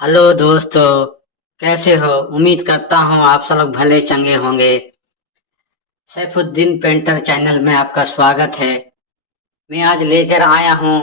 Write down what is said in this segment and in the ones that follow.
Hello दोस्तों। कैसे हो? उम्मीद करता हूँ आप सब लोग भले चंगे होंगे। सैफुद्दीन पेंटर चैनल में आपका स्वागत है। मैं आज लेकर आया हूँ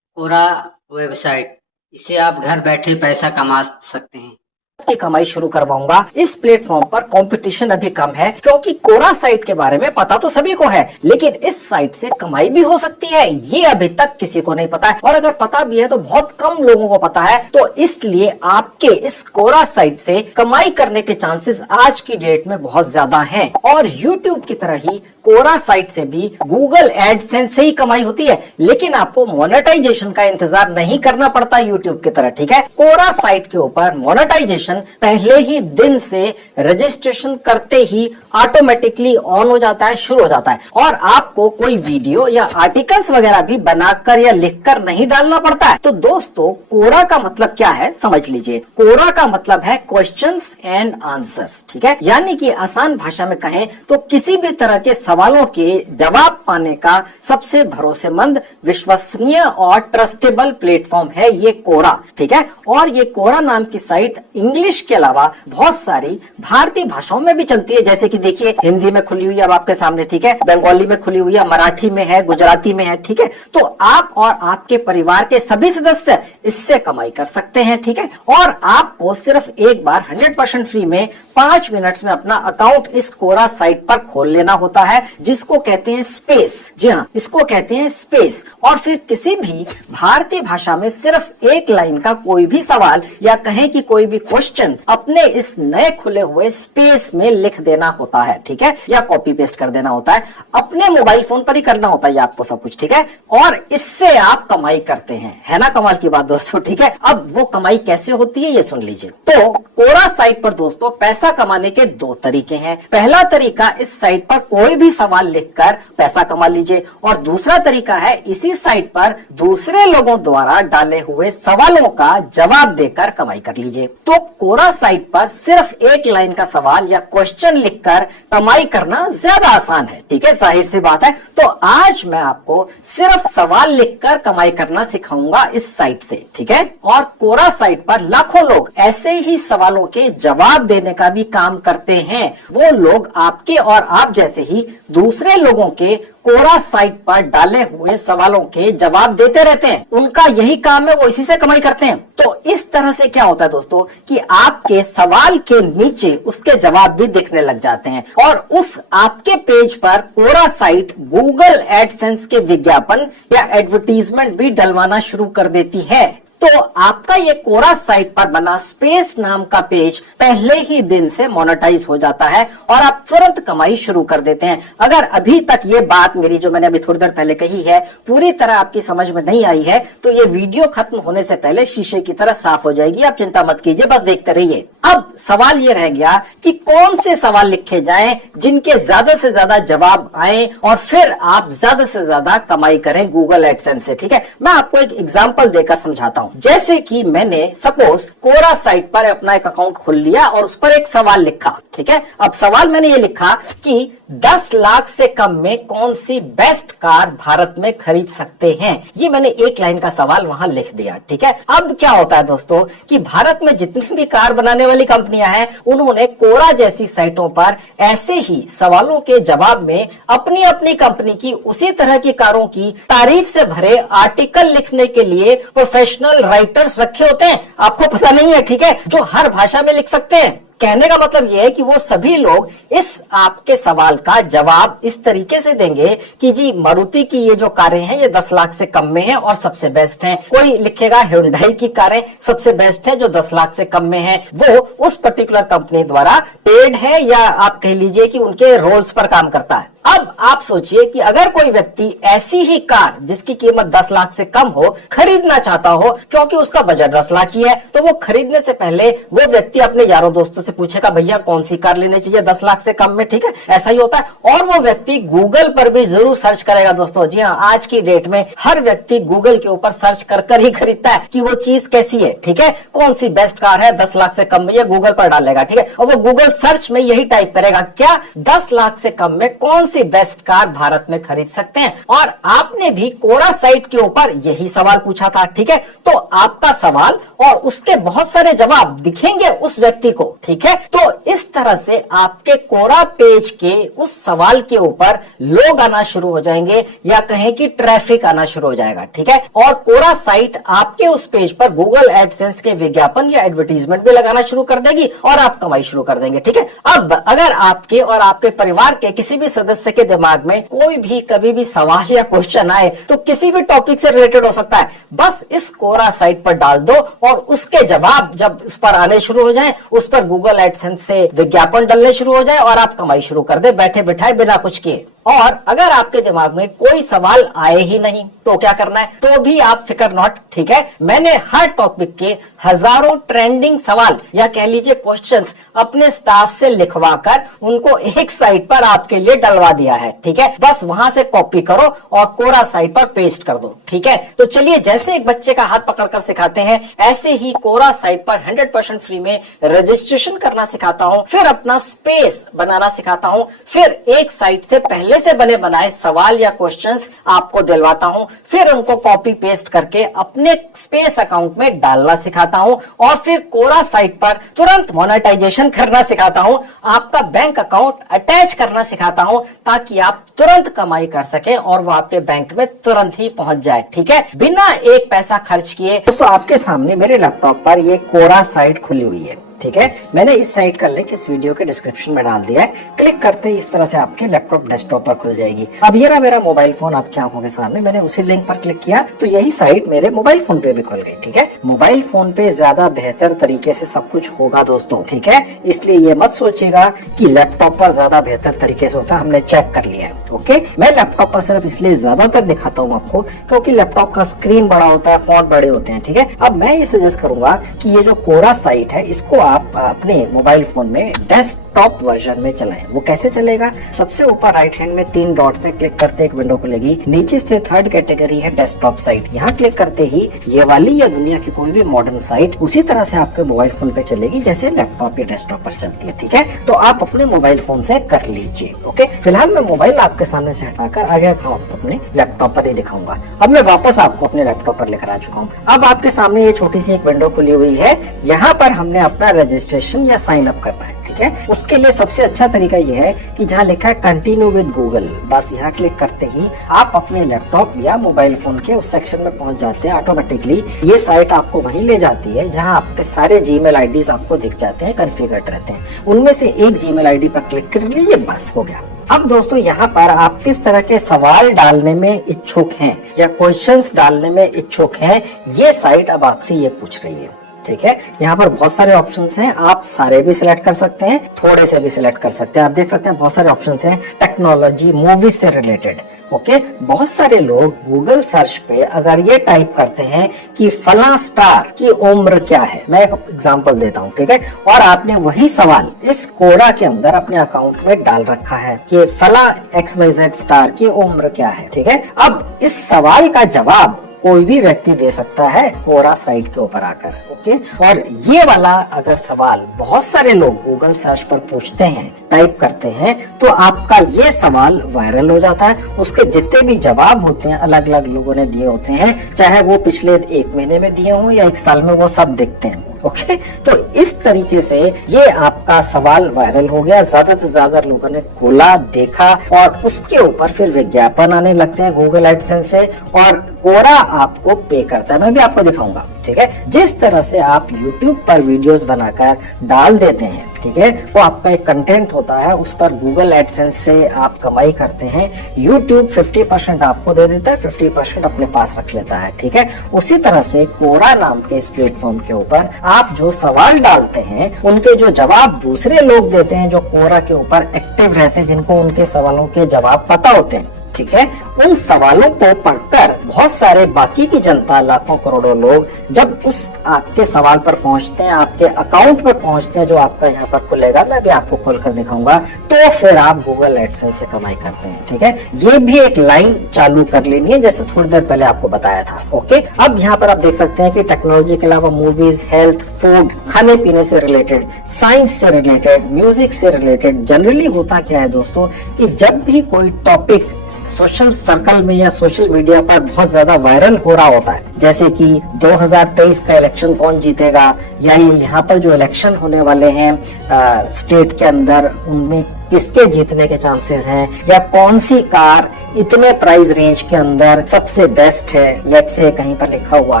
कोरा वेबसाइट। इसे आप घर बैठे पैसा कमा सकते हैं। की कमाई शुरू करवाऊंगा। इस प्लेटफॉर्म पर कंपटीशन अभी कम है क्योंकि कोरा साइट के बारे में पता तो सभी को है, लेकिन इस साइट से कमाई भी हो सकती है ये अभी तक किसी को नहीं पता है, और अगर पता भी है तो बहुत कम लोगों को पता है। तो इसलिए आपके इस कोरा साइट से कमाई करने के चांसेस आज की डेट में बहुत ज्यादा हैं। और यूट्यूब की तरह ही कोरा साइट से भी गूगल एडसेंस से ही कमाई होती है, लेकिन आपको मोनेटाइजेशन का इंतजार नहीं करना पड़ता यूट्यूब की तरह। ठीक है, कोरा साइट के ऊपर मोनेटाइजेशन पहले ही दिन से रजिस्ट्रेशन करते ही ऑटोमेटिकली ऑन हो जाता है, शुरू हो जाता है, और आपको कोई वीडियो या आर्टिकल्स वगैरह भी बनाकर या लिखकर नहीं डालना पड़ता है। तो दोस्तों, कोरा का मतलब क्या है समझ लीजिए। कोरा का मतलब है क्वेश्चंस एंड आंसर्स। ठीक है, यानी कि आसान भाषा में कहें तो किसी भी तरह के सवालों के जवाब पाने का सबसे भरोसेमंद, विश्वसनीय और ट्रस्टेबल प्लेटफॉर्म है ये कोरा। ठीक है, और ये कोरा नाम की साइट इंग्लिश के अलावा बहुत सारी भारतीय भाषाओं में भी चलती है। जैसे कि देखिए, हिंदी में खुली हुई है अब आपके सामने, ठीक है, बंगाली में खुली हुई है, मराठी में है, गुजराती में है। ठीक है, तो आप और आपके परिवार के सभी सदस्य इससे कमाई कर सकते हैं। ठीक है, और आपको सिर्फ एक बार 100% फ्री में 5 मिनट्स में अपना अकाउंट इस कोरा साइट पर खोल लेना होता है, जिसको कहते हैं स्पेस। जी हाँ, इसको कहते हैं स्पेस। और फिर किसी भी भारतीय भाषा में सिर्फ एक लाइन का कोई भी सवाल या कहें कि कोई भी क्वेश्चन अपने इस नए खुले हुए स्पेस में लिख देना होता है। ठीक है, या कॉपी पेस्ट कर देना होता है, अपने मोबाइल फोन पर ही करना होता है आपको सब कुछ। ठीक है, और इससे आप कमाई करते हैं। है ना कमाल की बात दोस्तों। ठीक है, अब वो कमाई कैसे होती है ये सुन लीजिए। तो कोरा साइट पर दोस्तों पैसा कमाने के 2 तरीके हैं। पहला तरीका, इस साइट पर कोई भी सवाल लिखकर पैसा कमा लीजिए, और दूसरा तरीका है इसी साइट पर दूसरे लोगों द्वारा डाले हुए सवालों का जवाब देकर कमाई कर लीजिए। तो कोरा साइट पर सिर्फ एक लाइन का सवाल या क्वेश्चन लिखकर कमाई करना ज्यादा आसान है। ठीक है, जाहिर सी बात है। तो आज मैं आपको सिर्फ सवाल लिखकर कमाई करना सिखाऊंगा इस साइट से। ठीक है, और कोरा साइट पर लाखों लोग ऐसे ही सवालों के जवाब देने का भी काम करते हैं। वो लोग आपके और आप जैसे ही दूसरे लोगों के कोरा साइट पर डाले हुए सवालों के जवाब देते रहते हैं। उनका यही काम है, वो इसी से कमाई करते हैं। तो इस तरह से क्या होता है दोस्तों कि आपके सवाल के नीचे उसके जवाब भी दिखने लग जाते हैं, और उस आपके पेज पर कोरा साइट गूगल एडसेंस के विज्ञापन या एडवर्टीजमेंट भी डलवाना शुरू कर देती है। तो आपका ये कोरा साइट पर बना स्पेस नाम का पेज पहले ही दिन से मोनेटाइज हो जाता है, और आप तुरंत कमाई शुरू कर देते हैं। अगर अभी तक ये बात मेरी जो मैंने अभी थोड़ी देर पहले कही है पूरी तरह आपकी समझ में नहीं आई है, तो ये वीडियो खत्म होने से पहले शीशे की तरह साफ हो जाएगी। आप चिंता मत कीजिए, बस देखते रहिए। अब सवाल ये रह गया कि कौन से सवाल लिखे जाएं जिनके ज्यादा से ज्यादा जवाब आए, और फिर आप ज्यादा से ज्यादा कमाई करें गूगल एडसेंस से। ठीक है, मैं आपको एक एग्जांपल देकर समझाता हूं। जैसे कि मैंने सपोज कोरा साइट पर अपना एक अकाउंट खोल लिया और उस पर एक सवाल लिखा। ठीक है, अब सवाल मैंने ये लिखा कि 10 लाख से कम में कौन सी बेस्ट कार भारत में खरीद सकते हैं। ये मैंने एक लाइन का सवाल वहां लिख दिया। ठीक है, अब क्या होता है दोस्तों कि भारत में जितनी भी कार बनाने वाली कंपनियां हैं, उन्होंने कोरा जैसी साइटों पर ऐसे ही सवालों के जवाब में अपनी अपनी कंपनी की उसी तरह की कारों की तारीफ से भरे आर्टिकल लिखने के लिए प्रोफेशनल राइटर्स रखे होते हैं। आपको पता नहीं है, ठीक है, जो हर भाषा में लिख सकते हैं। कहने का मतलब यह है कि वो सभी लोग इस आपके सवाल का जवाब इस तरीके से देंगे कि जी मारुति की ये जो कारें हैं ये 10 लाख से कम में हैं और सबसे बेस्ट हैं। कोई लिखेगा हुंडई की कारें सबसे बेस्ट है जो 10 लाख से कम में है, वो उस पर्टिकुलर कंपनी द्वारा पेड है, या आप कह लीजिए कि उनके रोल्स पर काम करता है। अब आप सोचिए कि अगर कोई व्यक्ति ऐसी ही कार जिसकी कीमत 10 लाख से कम हो खरीदना चाहता हो, क्योंकि उसका बजट 10 लाख ही है, तो वो खरीदने से पहले वो व्यक्ति अपने यारों दोस्तों से पूछेगा भैया कौन सी कार लेनी चाहिए 10 लाख से कम में। ठीक है, ऐसा ही होता है। और वो व्यक्ति गूगल पर भी जरूर सर्च करेगा दोस्तों। जी हाँ, आज की डेट में हर व्यक्ति गूगल के ऊपर सर्च कर ही खरीदता है कि वो चीज कैसी है। ठीक है, कौन सी बेस्ट कार है 10 लाख से कम में, ये गूगल पर डालेगा। ठीक है, और वो गूगल सर्च में यही टाइप करेगा, क्या 10 लाख से कम में कौन सी बेस्ट कार भारत में खरीद सकते हैं। और आपने भी कोरा साइट के ऊपर यही सवाल पूछा था, ठीक है। तो आपका सवाल और उसके बहुत सारे जवाब दिखेंगे उस व्यक्ति को, ठीक है। तो इस तरह से आपके कोरा पेज के उस सवाल के ऊपर लोग आना शुरू हो जाएंगे, या कहें कि ट्रैफिक आना शुरू हो जाएगा, ठीक है। और कोरा साइट आपके उस पेज पर गूगल एडसेंस के विज्ञापन या एडवर्टीजमेंट भी लगाना शुरू कर देगी और आप कमाई शुरू कर देंगे, ठीक है। अब अगर आपके और आपके परिवार के किसी भी सदस्य के दिमाग में कोई भी कभी भी सवाल या क्वेश्चन आए, तो किसी भी टॉपिक से रिलेटेड हो सकता है, बस इस कोरा साइट पर डाल दो और उसके जवाब जब उस पर आने शुरू हो जाएं, उस पर गूगल एडसेंस से विज्ञापन डलने शुरू हो जाए और आप कमाई शुरू कर दे बैठे बैठाए बिना कुछ किए। और अगर आपके दिमाग में कोई सवाल आए ही नहीं तो क्या करना है, तो भी आप फिकर नॉट, ठीक है। मैंने हर टॉपिक के हजारों ट्रेंडिंग सवाल या कह लीजिए क्वेश्चंस अपने स्टाफ से लिखवाकर उनको एक साइट पर आपके लिए डलवा दिया है, ठीक है। बस वहां से कॉपी करो और कोरा साइट पर पेस्ट कर दो, ठीक है। तो चलिए, जैसे एक बच्चे का हाथ पकड़कर सिखाते हैं, ऐसे ही कोरा साइट पर 100% फ्री में रजिस्ट्रेशन करना सिखाता हूं, फिर अपना स्पेस बनाना सिखाता हूं, फिर एक साइट से पहले से बने बनाए सवाल या क्वेश्चंस आपको दिलवाता हूं, फिर उनको कॉपी पेस्ट करके अपने स्पेस अकाउंट में डालना सिखाता हूं, और फिर कोरा साइट पर तुरंत मोनेटाइजेशन करना सिखाता हूं, आपका बैंक अकाउंट अटैच करना सिखाता हूं, ताकि आप तुरंत कमाई कर सके और वो आपके बैंक में तुरंत ही पहुंच जाए, ठीक है, बिना एक पैसा खर्च किए। दोस्तों, आपके सामने मेरे लैपटॉप पर ये कोरा साइट खुली हुई है, ठीक है। मैंने इस साइट का लिंक इस वीडियो के डिस्क्रिप्शन में डाल दिया है। क्लिक करते ही इस तरह से आपके लैपटॉप डेस्कटॉप पर खुल जाएगी। अब ये रहा मेरा मोबाइल फोन आपकी आंखों के सामने, मैंने उसी लिंक पर क्लिक किया तो यही साइट मेरे मोबाइल फोन पे भी खुल गई, ठीक है। मोबाइल फोन पे ज्यादा बेहतर तरीके से सब कुछ होगा दोस्तों, ठीक है। इसलिए ये मत सोचिएगा कि लैपटॉप पर ज्यादा बेहतर तरीके से होता है, हमने चेक कर लिया है, ओके। मैं लैपटॉप पर सिर्फ इसलिए ज्यादातर दिखाता हूँ आपको क्योंकि लैपटॉप का स्क्रीन बड़ा होता है, फॉन्ट बड़े होते हैं, ठीक है। अब मैं ये सजेस्ट करूंगा कि ये जो कोरा साइट है इसको आप अपने मोबाइल फोन में डेस्कटॉप वर्जन में चलाएं। वो कैसे चलेगा? सबसे ऊपर राइट हैंड में 3 डॉट्स है, क्लिक करते एक विंडो खुलेगी। नीचे से 3rd कैटेगरी है डेस्कटॉप साइट, यहाँ क्लिक करते ही ये वाली या दुनिया की कोई भी मॉडर्न साइट उसी तरह से आपके मोबाइल फोन पे चलेगी जैसे लैपटॉप या डेस्कटॉप पर चलती है, ठीक है। तो आप अपने मोबाइल फोन से कर लीजिए, ओके। फिलहाल मैं मोबाइल आपके सामने से हटाकर आगे अपने लैपटॉप पर ही दिखाऊंगा। अब मैं वापस आपको अपने लैपटॉप पर लेकर आ चुका हूँ। अब आपके सामने ये छोटी सी एक विंडो खुली हुई है, यहाँ पर हमने अपना रजिस्ट्रेशन या साइन अप करना है, ठीक है। उसके लिए सबसे अच्छा तरीका यह है कि जहाँ लिखा है कंटिन्यू विद गूगल, बस यहाँ क्लिक करते ही आप अपने लैपटॉप या मोबाइल फोन के उस सेक्शन में पहुंच जाते हैं। ऑटोमेटिकली ये साइट आपको वहीं ले जाती है जहाँ आपके सारे जीमेल आईडीज आपको दिख जाते हैं, कॉन्फ़िगर्ड रहते हैं। उनमें से एक जीमेल आईडी पर क्लिक कर लीजिए, बस हो गया। अब दोस्तों, यहाँ पर आप किस तरह के सवाल डालने में इच्छुक हैं या क्वेश्चंस डालने में इच्छुक हैं, ये साइट अब आपसे ये पूछ रही है, ठीक है। यहाँ पर बहुत सारे ऑप्शंस हैं, आप सारे भी सिलेक्ट कर सकते हैं, थोड़े से भी सिलेक्ट कर सकते हैं। आप देख सकते हैं बहुत सारे ऑप्शंस हैं, टेक्नोलॉजी, मूवीज से रिलेटेड, ओके। बहुत सारे लोग गूगल सर्च पे अगर ये टाइप करते हैं कि फला स्टार की उम्र क्या है, मैं एक एग्जांपल देता हूँ, ठीक है, और आपने वही सवाल इस कोरा के अंदर अपने अकाउंट में डाल रखा है कि फला XYZ स्टार की उम्र क्या है, ठीक है। अब इस सवाल का जवाब कोई भी व्यक्ति दे सकता है कोरा साइट के ऊपर आकर, ओके। और ये वाला अगर सवाल बहुत सारे लोग गूगल सर्च पर पूछते हैं, टाइप करते हैं, तो आपका ये सवाल वायरल हो जाता है। उसके जितने भी जवाब होते हैं अलग अलग लोगों ने दिए होते हैं, चाहे वो पिछले 1 महीने में दिए हों या 1 साल में, वो सब दिखते हैं, ओके। तो इस तरीके से ये आपका सवाल वायरल हो गया, ज्यादा से ज्यादा लोगों ने खोला, देखा और उसके ऊपर फिर विज्ञापन आने लगते हैं गूगल एडसेंस से, और कोरा आपको पे करता है। मैं भी आपको दिखाऊंगा, ठीक है। जिस तरह से आप YouTube पर वीडियोस बनाकर डाल देते हैं, ठीक है, वो आपका एक कंटेंट होता है, उस पर गूगल एडसेंस से आप कमाई करते हैं। YouTube 50% आपको दे देता है, 50% अपने पास रख लेता है, ठीक है। उसी तरह से कोरा नाम के इस प्लेटफॉर्म के ऊपर आप जो सवाल डालते हैं, उनके जो जवाब दूसरे लोग देते हैं जो कोरा के ऊपर एक्टिव रहते हैं, जिनको उनके सवालों के जवाब पता होते हैं, ठीक है। उन सवालों को पढ़कर बहुत सारे बाकी की जनता, लाखों करोड़ों लोग जब उस आपके सवाल पर पहुंचते हैं, आपके अकाउंट पर पहुंचते हैं, जो आपका यहाँ पर खुलेगा, मैं भी आपको खोलकर दिखाऊंगा, तो फिर आप गूगल एडसेंस से कमाई करते हैं। ठीक है, ये भी एक लाइन चालू कर लेनी है, जैसे थोड़ी देर पहले आपको बताया था। ओके, अब यहाँ पर आप देख सकते हैं कि टेक्नोलॉजी के अलावा मूवीज, हेल्थ, फूड, खाने पीने से रिलेटेड, साइंस से रिलेटेड, म्यूजिक से रिलेटेड, जनरली होता क्या है दोस्तों कि जब भी कोई टॉपिक सोशल सर्कल में या सोशल मीडिया पर बहुत ज्यादा वायरल हो रहा होता है, जैसे कि 2023 का इलेक्शन कौन जीतेगा, या ये यहाँ पर जो इलेक्शन होने वाले हैं स्टेट के अंदर, उनमें किसके जीतने के चांसेस हैं, या कौन सी कार इतने प्राइस रेंज के अंदर सबसे बेस्ट है। लेट्स से कहीं पर लिखा हुआ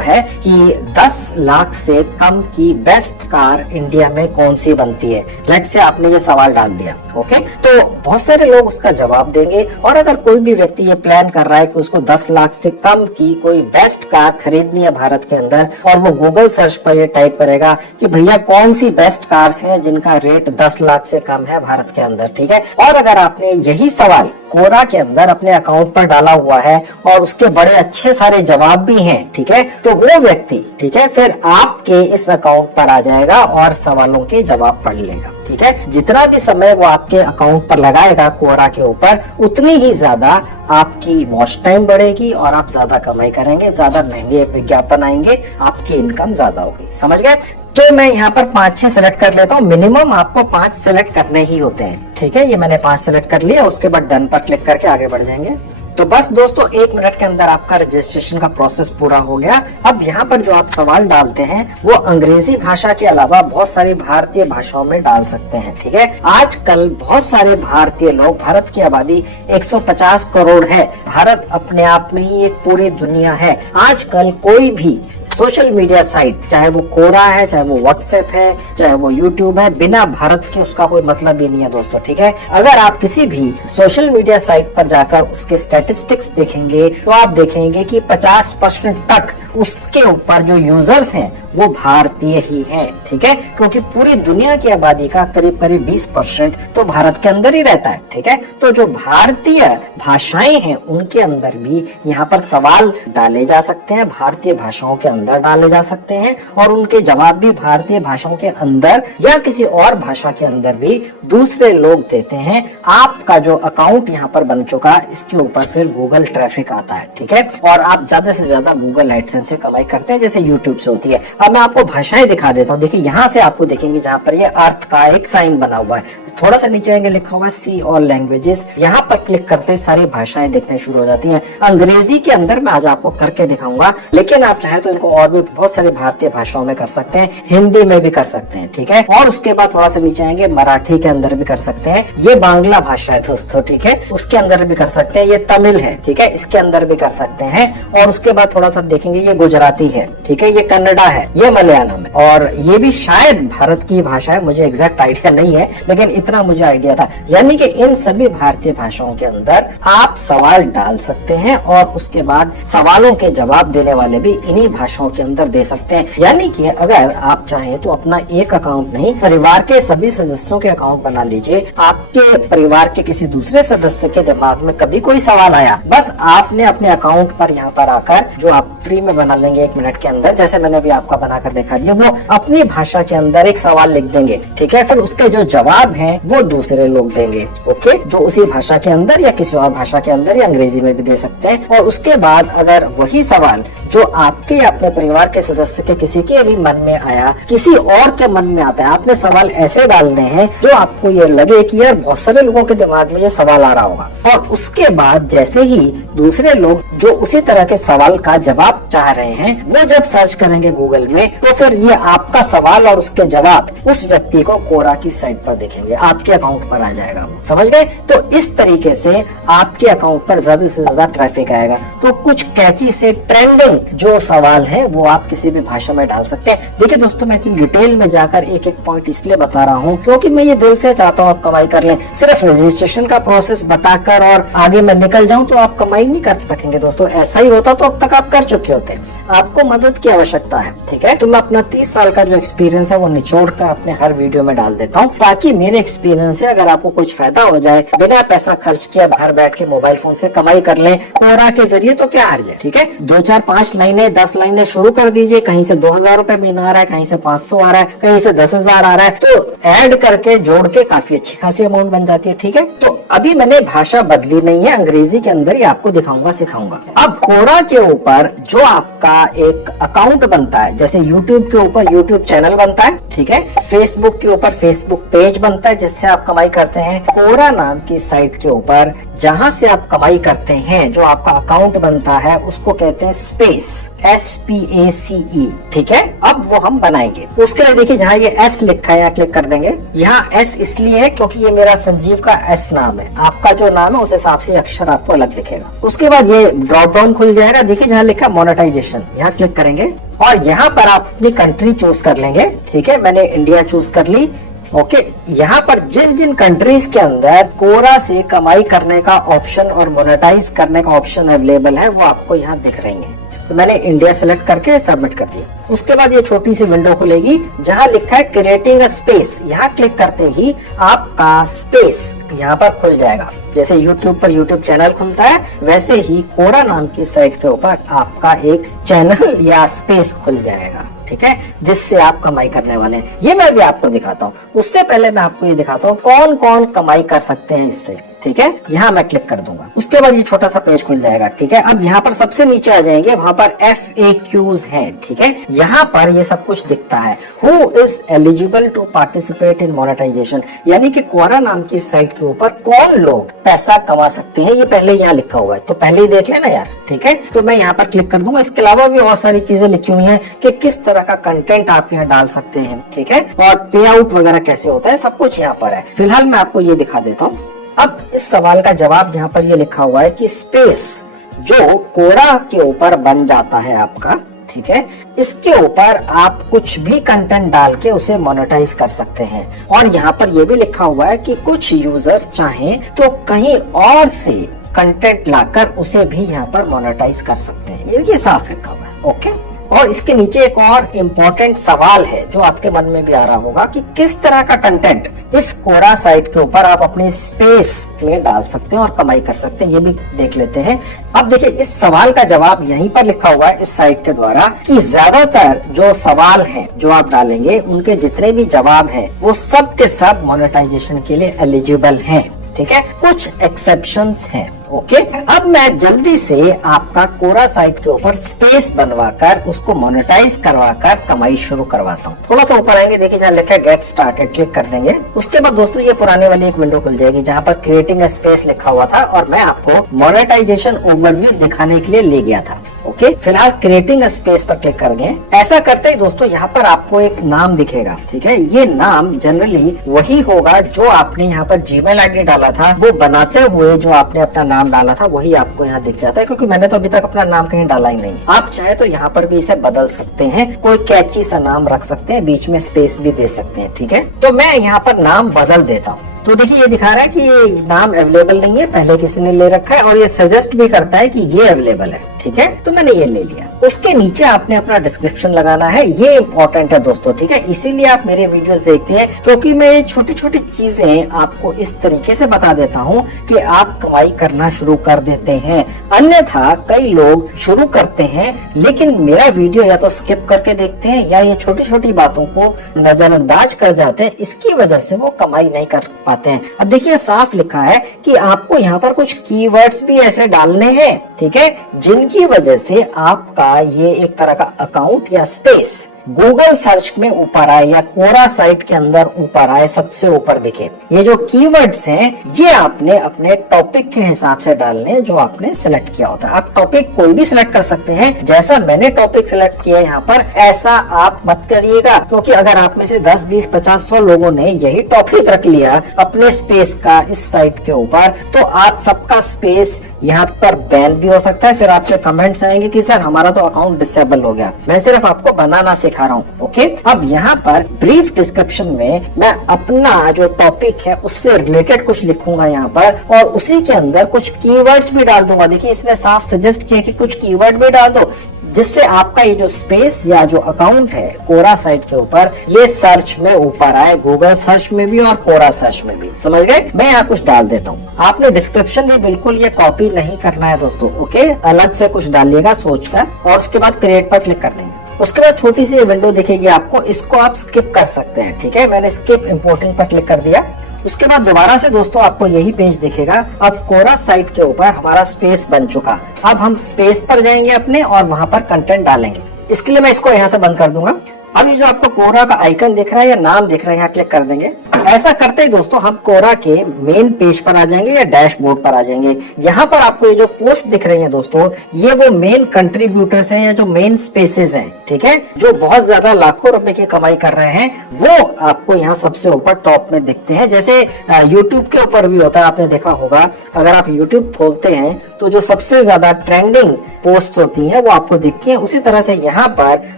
है कि 10 लाख से कम की बेस्ट कार इंडिया में कौन सी बनती है। लेट्स से आपने ये सवाल डाल दिया, ओके, तो बहुत सारे लोग उसका जवाब देंगे। और अगर कोई भी व्यक्ति ये प्लान कर रहा है कि उसको 10 लाख से कम की कोई बेस्ट कार खरीदनी है भारत के अंदर, और वो गूगल सर्च पर ये टाइप करेगा कि भैया कौन सी बेस्ट कार्स हैं जिनका रेट 10 लाख से कम है भारत के अंदर, ठीक है। और अगर आपने यही सवाल कोरा के अंदर अपने अकाउंट पर डाला हुआ है और उसके बड़े अच्छे सारे जवाब भी हैं, ठीक है, तो वो व्यक्ति, ठीक है, फिर आपके इस अकाउंट पर आ जाएगा और सवालों के जवाब पढ़ लेगा। ठीक है, जितना भी समय वो आपके अकाउंट पर लगाएगा कोरा के ऊपर, उतनी ही ज्यादा आपकी वॉच टाइम बढ़ेगी और आप ज्यादा कमाई करेंगे, ज्यादा महंगे विज्ञापन आएंगे, आपकी इनकम ज्यादा होगी। समझ गए? तो मैं यहाँ पर 5-6 सेलेक्ट कर लेता हूँ। मिनिमम आपको 5 सेलेक्ट करने ही होते हैं। ठीक है, ये मैंने 5 सेलेक्ट कर लिया, उसके बाद डन पर क्लिक करके आगे बढ़ जाएंगे। तो बस दोस्तों 1 मिनट के अंदर आपका रजिस्ट्रेशन का प्रोसेस पूरा हो गया। अब यहाँ पर जो आप सवाल डालते हैं वो अंग्रेजी भाषा के अलावा बहुत सारी भारतीय भाषाओं में डाल सकते हैं। ठीक है, आजकल बहुत सारे भारतीय लोग, भारत की आबादी 150 करोड़ है। भारत अपने आप में ही एक पूरी दुनिया है। आजकल कोई भी सोशल मीडिया साइट, चाहे वो कोरा है, चाहे वो व्हाट्सएप है, चाहे वो यूट्यूब है, बिना भारत के उसका कोई मतलब ही नहीं है दोस्तों। ठीक है, अगर आप किसी भी सोशल मीडिया साइट पर जाकर उसके स्टैटिस्टिक्स देखेंगे तो आप देखेंगे कि 50% तक उसके ऊपर जो यूजर्स हैं वो भारतीय ही हैं। ठीक है, क्योंकि पूरी दुनिया की आबादी का करीब करीब 20% तो भारत के अंदर ही रहता है। ठीक है, तो जो भारतीय भाषाएं हैं उनके अंदर भी यहाँ पर सवाल डाले जा सकते हैं, भारतीय भाषाओं के अंदर डाले जा सकते हैं, और उनके जवाब भी भारतीय भाषाओं के अंदर या किसी और भाषा के अंदर भी दूसरे लोग देते हैं। आपका जो अकाउंट यहाँ पर बन चुका, इसके ऊपर फिर गूगल ट्रैफिक आता है। ठीक है, और आप ज्यादा से ज्यादा गूगल एडसेंस से कमाई करते हैं, जैसे यूट्यूब से होती है। अब मैं आपको भाषाएं दिखा देता हूँ। देखिए यहाँ से आपको देखेंगे जहाँ पर ये अर्थ का एक साइन बना हुआ है, थोड़ा सा नीचे आएंगे, लिखा हुआ है सी ऑल लैंग्वेजेस। यहाँ पर क्लिक करते सारी भाषाएं दिखने शुरू हो जाती हैं। अंग्रेजी के अंदर मैं आज आपको करके दिखाऊंगा, लेकिन आप चाहे तो इनको और भी बहुत सारी भारतीय भाषाओं में कर सकते हैं, हिंदी में भी कर सकते हैं। ठीक है, और उसके बाद थोड़ा सा नीचे आएंगे, मराठी के अंदर भी कर सकते हैं। ये बांग्ला भाषा है दोस्तों। ठीक है, उसके अंदर भी कर सकते हैं। ये तमिल है, ठीक है, इसके अंदर भी कर सकते हैं। और उसके बाद थोड़ा सा देखेंगे, ये गुजराती है, ठीक है, ये कन्नडा है, ये मलयालम है, और ये भी शायद भारत की भाषा है, मुझे एग्जैक्ट आइडिया नहीं है, लेकिन इतना मुझे आइडिया था। यानी कि इन सभी भारतीय भाषाओं के अंदर आप सवाल डाल सकते हैं और उसके बाद सवालों के जवाब देने वाले भी इन्हीं भाषाओं के अंदर दे सकते हैं। यानी कि अगर आप चाहें तो अपना एक अकाउंट नहीं, परिवार के सभी सदस्यों के अकाउंट बना लीजिए। आपके परिवार के किसी दूसरे सदस्य के दिमाग में कभी कोई सवाल आया, बस आपने अपने अकाउंट पर यहाँ पर आकर, जो आप फ्री में बना लेंगे 1 मिनट के अंदर, जैसे मैंने अभी आपका बनाकर दिखा दिया, वो अपनी भाषा के अंदर एक सवाल लिख देंगे। ठीक है, फिर उसके जो जवाब हैं वो दूसरे लोग देंगे, ओके, जो उसी भाषा के अंदर या किसी और भाषा के अंदर या अंग्रेजी में भी दे सकते हैं। और उसके बाद अगर वही सवाल जो आपके या अपने परिवार के सदस्य के किसी के भी मन में आया, किसी और के मन में आता है, आपने सवाल ऐसे डालने हैं जो आपको ये लगे कि यार बहुत सारे लोगों के दिमाग में ये सवाल आ रहा होगा। और उसके बाद जैसे ही दूसरे लोग जो उसी तरह के सवाल का जवाब चाह रहे हैं वो जब सर्च करेंगे गूगल में, तो फिर ये आपका सवाल और उसके जवाब उस व्यक्ति को कोरा की साइट पर दिखेंगे, आपके अकाउंट पर आ जाएगा। समझ गए? तो इस तरीके से आपके अकाउंट पर ज्यादा से ज्यादा ट्रैफिक आएगा। तो कुछ कैची से ट्रेंडिंग जो सवाल है वो आप किसी भी भाषा में डाल सकते हैं। देखिए दोस्तों, मैं इतनी डिटेल में जाकर एक एक पॉइंट इसलिए बता रहा हूँ क्योंकि मैं ये दिल से चाहता हूँ आप कमाई कर लें। सिर्फ रजिस्ट्रेशन का प्रोसेस बताकर और आगे मैं निकल जाऊं तो आप कमाई नहीं कर सकेंगे दोस्तों। ऐसा ही होता तो अब तक आप कर चुके होते। आपको मदद की आवश्यकता है, ठीक है। तो मैं अपना 30 साल का जो एक्सपीरियंस है वो निचोड़ कर अपने हर वीडियो में डाल देता हूँ, ताकि मेरे एक्सपीरियंस से अगर आपको कुछ फायदा हो जाए, बिना पैसा खर्च किए घर बैठ के मोबाइल फोन से कमाई कर लें कोरा के जरिए, तो क्या हर्ज है, ठीक है। 2 4 5 लाइनें 10 लाइनें शुरू कर दीजिए। कहीं से 2000 रुपए महीना आ रहा है, कहीं से 500 आ रहा है, कहीं से 10,000 आ रहा है, तो ऐड करके जोड़ के काफी अच्छी खासी अमाउंट बन जाती है, ठीक है। तो अभी मैंने भाषा बदली नहीं है, अंग्रेजी के अंदर ही आपको दिखाऊंगा सिखाऊंगा। अब कोरा के ऊपर जो आपका एक अकाउंट बनता है, जैसे यूट्यूब के ऊपर यूट्यूब चैनल बनता है, ठीक है, फेसबुक के ऊपर फेसबुक पेज बनता है जिससे आप कमाई करते हैं, कोरा नाम की साइट के ऊपर जहां से आप कमाई करते हैं जो आपका अकाउंट बनता है उसको कहते हैं स्पेस, SPACE, ठीक है। अब वो हम बनाएंगे। उसके लिए देखिए जहाँ ये S लिखा है यहाँ क्लिक कर देंगे। यहाँ S इसलिए है क्योंकि ये मेरा संजीव का S नाम है, आपका जो नाम है उस हिसाब से अक्षर आपको अलग दिखेगा। उसके बाद ये ड्रॉप डाउन खुल जाएगा, देखिए जहाँ लिखा मोनेटाइजेशन, यहाँ क्लिक करेंगे और यहाँ पर आप अपनी कंट्री चूज कर लेंगे, ठीक है। मैंने इंडिया चूज कर ली, ओके। यहाँ पर जिन जिन कंट्रीज के अंदर कोरा से कमाई करने का ऑप्शन और मोनेटाइज करने का ऑप्शन अवेलेबल है वो आपको यहाँ दिख रही है। तो मैंने इंडिया सेलेक्ट करके सबमिट कर दिया। उसके बाद ये छोटी सी विंडो खुलेगी जहाँ लिखा है क्रिएटिंग अ स्पेस, यहाँ क्लिक करते ही आपका स्पेस यहाँ पर खुल जाएगा। जैसे YouTube पर YouTube चैनल खुलता है वैसे ही कोरा नाम की साइट के ऊपर आपका एक चैनल या स्पेस खुल जाएगा, ठीक है, जिससे आप कमाई करने वाले हैं। ये मैं भी आपको दिखाता हूँ। उससे पहले मैं आपको ये दिखाता हूँ कौन कौन कमाई कर सकते हैं इससे, ठीक है। यहाँ मैं क्लिक कर दूंगा, उसके बाद ये छोटा सा पेज खुल जाएगा, ठीक है। अब यहाँ पर सबसे नीचे आ जाएंगे, वहाँ पर FAQs हैं, ठीक है। यहाँ पर ये सब कुछ दिखता है, who is eligible to participate in monetization, यानी कि कोरा नाम की साइट के ऊपर कौन लोग पैसा कमा सकते हैं, ये पहले यहाँ लिखा हुआ है, तो पहले ही देख लेना यार, ठीक है। तो मैं यहाँ पर क्लिक कर दूंगा। इसके अलावा भी बहुत सारी चीजें लिखी हुई है कि किस तरह का कंटेंट आप यहाँ डाल सकते हैं, ठीक है, और पे आउट वगैरह कैसे होता है, सब कुछ यहाँ पर है। फिलहाल मैं आपको ये दिखा देता हूँ। अब इस सवाल का जवाब यहाँ पर ये लिखा हुआ है कि स्पेस जो कोरा के ऊपर बन जाता है आपका, ठीक है, इसके ऊपर आप कुछ भी कंटेंट डाल के उसे मोनेटाइज कर सकते हैं। और यहाँ पर ये भी लिखा हुआ है कि कुछ यूजर्स चाहें तो कहीं और से कंटेंट लाकर उसे भी यहाँ पर मोनेटाइज कर सकते हैं, ये साफ लिखा हुआ है, ओके। और इसके नीचे एक और इम्पोर्टेंट सवाल है जो आपके मन में भी आ रहा होगा कि किस तरह का कंटेंट इस कोरा साइट के ऊपर आप अपने स्पेस में डाल सकते हैं और कमाई कर सकते हैं, ये भी देख लेते हैं। अब देखिए इस सवाल का जवाब यहीं पर लिखा हुआ है इस साइट के द्वारा कि ज्यादातर जो सवाल हैं जो आप डालेंगे उनके जितने भी जवाब हैं वो सब के सब मोनेटाइजेशन के लिए एलिजिबल हैं, ठीक है। कुछ एक्सेप्शंस हैं, ओके। अब मैं जल्दी से आपका कोरा साइट के ऊपर स्पेस बनवाकर उसको मोनेटाइज करवाकर कमाई शुरू करवाता हूँ। थोड़ा सा ऊपर आएंगे, देखिए जहाँ लिखा है गेट स्टार्टेड, क्लिक कर देंगे। उसके बाद दोस्तों ये पुराने वाली एक विंडो खुल जाएगी जहाँ पर क्रिएटिंग अ स्पेस लिखा हुआ था और मैं आपको मोनेटाइजेशन ओवरव्यू दिखाने के लिए ले गया था, ओके। फिलहाल क्रिएटिंग अ स्पेस पर क्लिक करेंगे। ऐसा करते ही दोस्तों यहाँ पर आपको एक नाम दिखेगा, ठीक है। ये नाम जनरली वही होगा जो आपने यहाँ पर जीमेल आईडी डाला था, वो बनाते हुए जो आपने अपना नाम डाला था वही आपको यहाँ दिख जाता है, क्योंकि मैंने तो अभी तक अपना नाम कहीं डाला ही नहीं। आप चाहे तो यहाँ पर भी इसे बदल सकते हैं, कोई कैची सा नाम रख सकते हैं, बीच में स्पेस भी दे सकते हैं, ठीक है। तो मैं यहाँ पर नाम बदल देता हूँ। तो देखिए ये दिखा रहा है कि ये नाम अवेलेबल नहीं है, पहले किसी ने ले रखा है, और ये सजेस्ट भी करता है कि ये अवेलेबल है, ठीक है। तो मैंने ये ले लिया। उसके नीचे आपने अपना डिस्क्रिप्शन लगाना है, ये इम्पोर्टेंट है दोस्तों, ठीक है। इसीलिए आप मेरे वीडियोस देखते हैं, क्योंकि मैं ये छोटी छोटी चीजें आपको इस तरीके से बता देता हूँ कि आप कमाई करना शुरू कर देते हैं। अन्यथा कई लोग शुरू करते हैं लेकिन मेरा वीडियो या तो स्किप करके देखते हैं या ये छोटी छोटी बातों को नजरअंदाज कर जाते हैं, इसकी वजह से वो कमाई नहीं कर पाते हैं। अब देखिए साफ लिखा है कि आपको यहाँ पर कुछ कीवर्ड्स भी ऐसे डालने हैं, ठीक है, जिनकी वजह से आपका ये एक तरह का अकाउंट या स्पेस गूगल सर्च में ऊपर आए या कोरा साइट के अंदर ऊपर आए, सबसे ऊपर दिखे। ये जो कीवर्ड्स हैं ये आपने अपने टॉपिक के हिसाब से डालने जो आपने सिलेक्ट किया होता है। आप टॉपिक कोई भी सिलेक्ट कर सकते हैं, जैसा मैंने टॉपिक सिलेक्ट किया यहाँ पर ऐसा आप मत करिएगा, क्योंकि अगर आप में से 10, 20, 50, 100 लोगों ने यही टॉपिक रख लिया अपने स्पेस का इस साइट के ऊपर, तो आप सबका स्पेस यहाँ पर बैन भी हो सकता है। फिर आपके कमेंट्स आएंगे कि सर हमारा तो अकाउंट डिसेबल हो गया। मैं सिर्फ आपको बनाना सिखा रहा हूँ, ओके। अब यहाँ पर ब्रीफ डिस्क्रिप्शन में मैं अपना जो टॉपिक है उससे रिलेटेड कुछ लिखूंगा यहाँ पर, और उसी के अंदर कुछ कीवर्ड्स भी डाल दूंगा। देखिए इसने साफ सजेस्ट किया कि कुछ कीवर्ड भी डाल दो, जिससे आपका ये जो स्पेस या जो अकाउंट है कोरा साइट के ऊपर ये सर्च में ऊपर आए, गूगल सर्च में भी और कोरा सर्च में भी। समझ गए? मैं यहाँ कुछ डाल देता हूँ। आपने डिस्क्रिप्शन में बिल्कुल ये कॉपी नहीं करना है दोस्तों, ओके। अलग से कुछ डालिएगा सोचकर, और उसके बाद क्रिएट पर क्लिक कर देंगे। उसके बाद छोटी सी विंडो दिखेगी आपको, इसको आप स्किप कर सकते हैं, ठीक है। मैंने स्किप इंपोर्टिंग पर क्लिक कर दिया। उसके बाद दोबारा से दोस्तों आपको यही पेज दिखेगा। अब कोरा साइट के ऊपर हमारा स्पेस बन चुका। अब हम स्पेस पर जाएंगे अपने और वहां पर कंटेंट डालेंगे। इसके लिए मैं इसको यहाँ से बंद कर दूंगा। अब ये जो आपको कोरा का आइकन दिख रहा है या नाम दिख रहा है, यहाँ क्लिक कर देंगे। ऐसा करते ही दोस्तों हम कोरा के मेन पेज पर आ जाएंगे या डैशबोर्ड पर आ जाएंगे। यहाँ पर आपको ये जो पोस्ट दिख रही है दोस्तों, ये वो मेन कंट्रीब्यूटर्स हैं या जो मेन स्पेसेस हैं, ठीक है, जो बहुत ज्यादा लाखों रुपए की कमाई कर रहे हैं, वो आपको यहाँ सबसे ऊपर टॉप में दिखते हैं। जैसे यूट्यूब के ऊपर भी होता है, आपने देखा होगा। अगर आप यूट्यूब खोलते हैं तो जो सबसे ज्यादा ट्रेंडिंग पोस्ट होती है वो आपको दिखती है। उसी तरह से यहाँ पर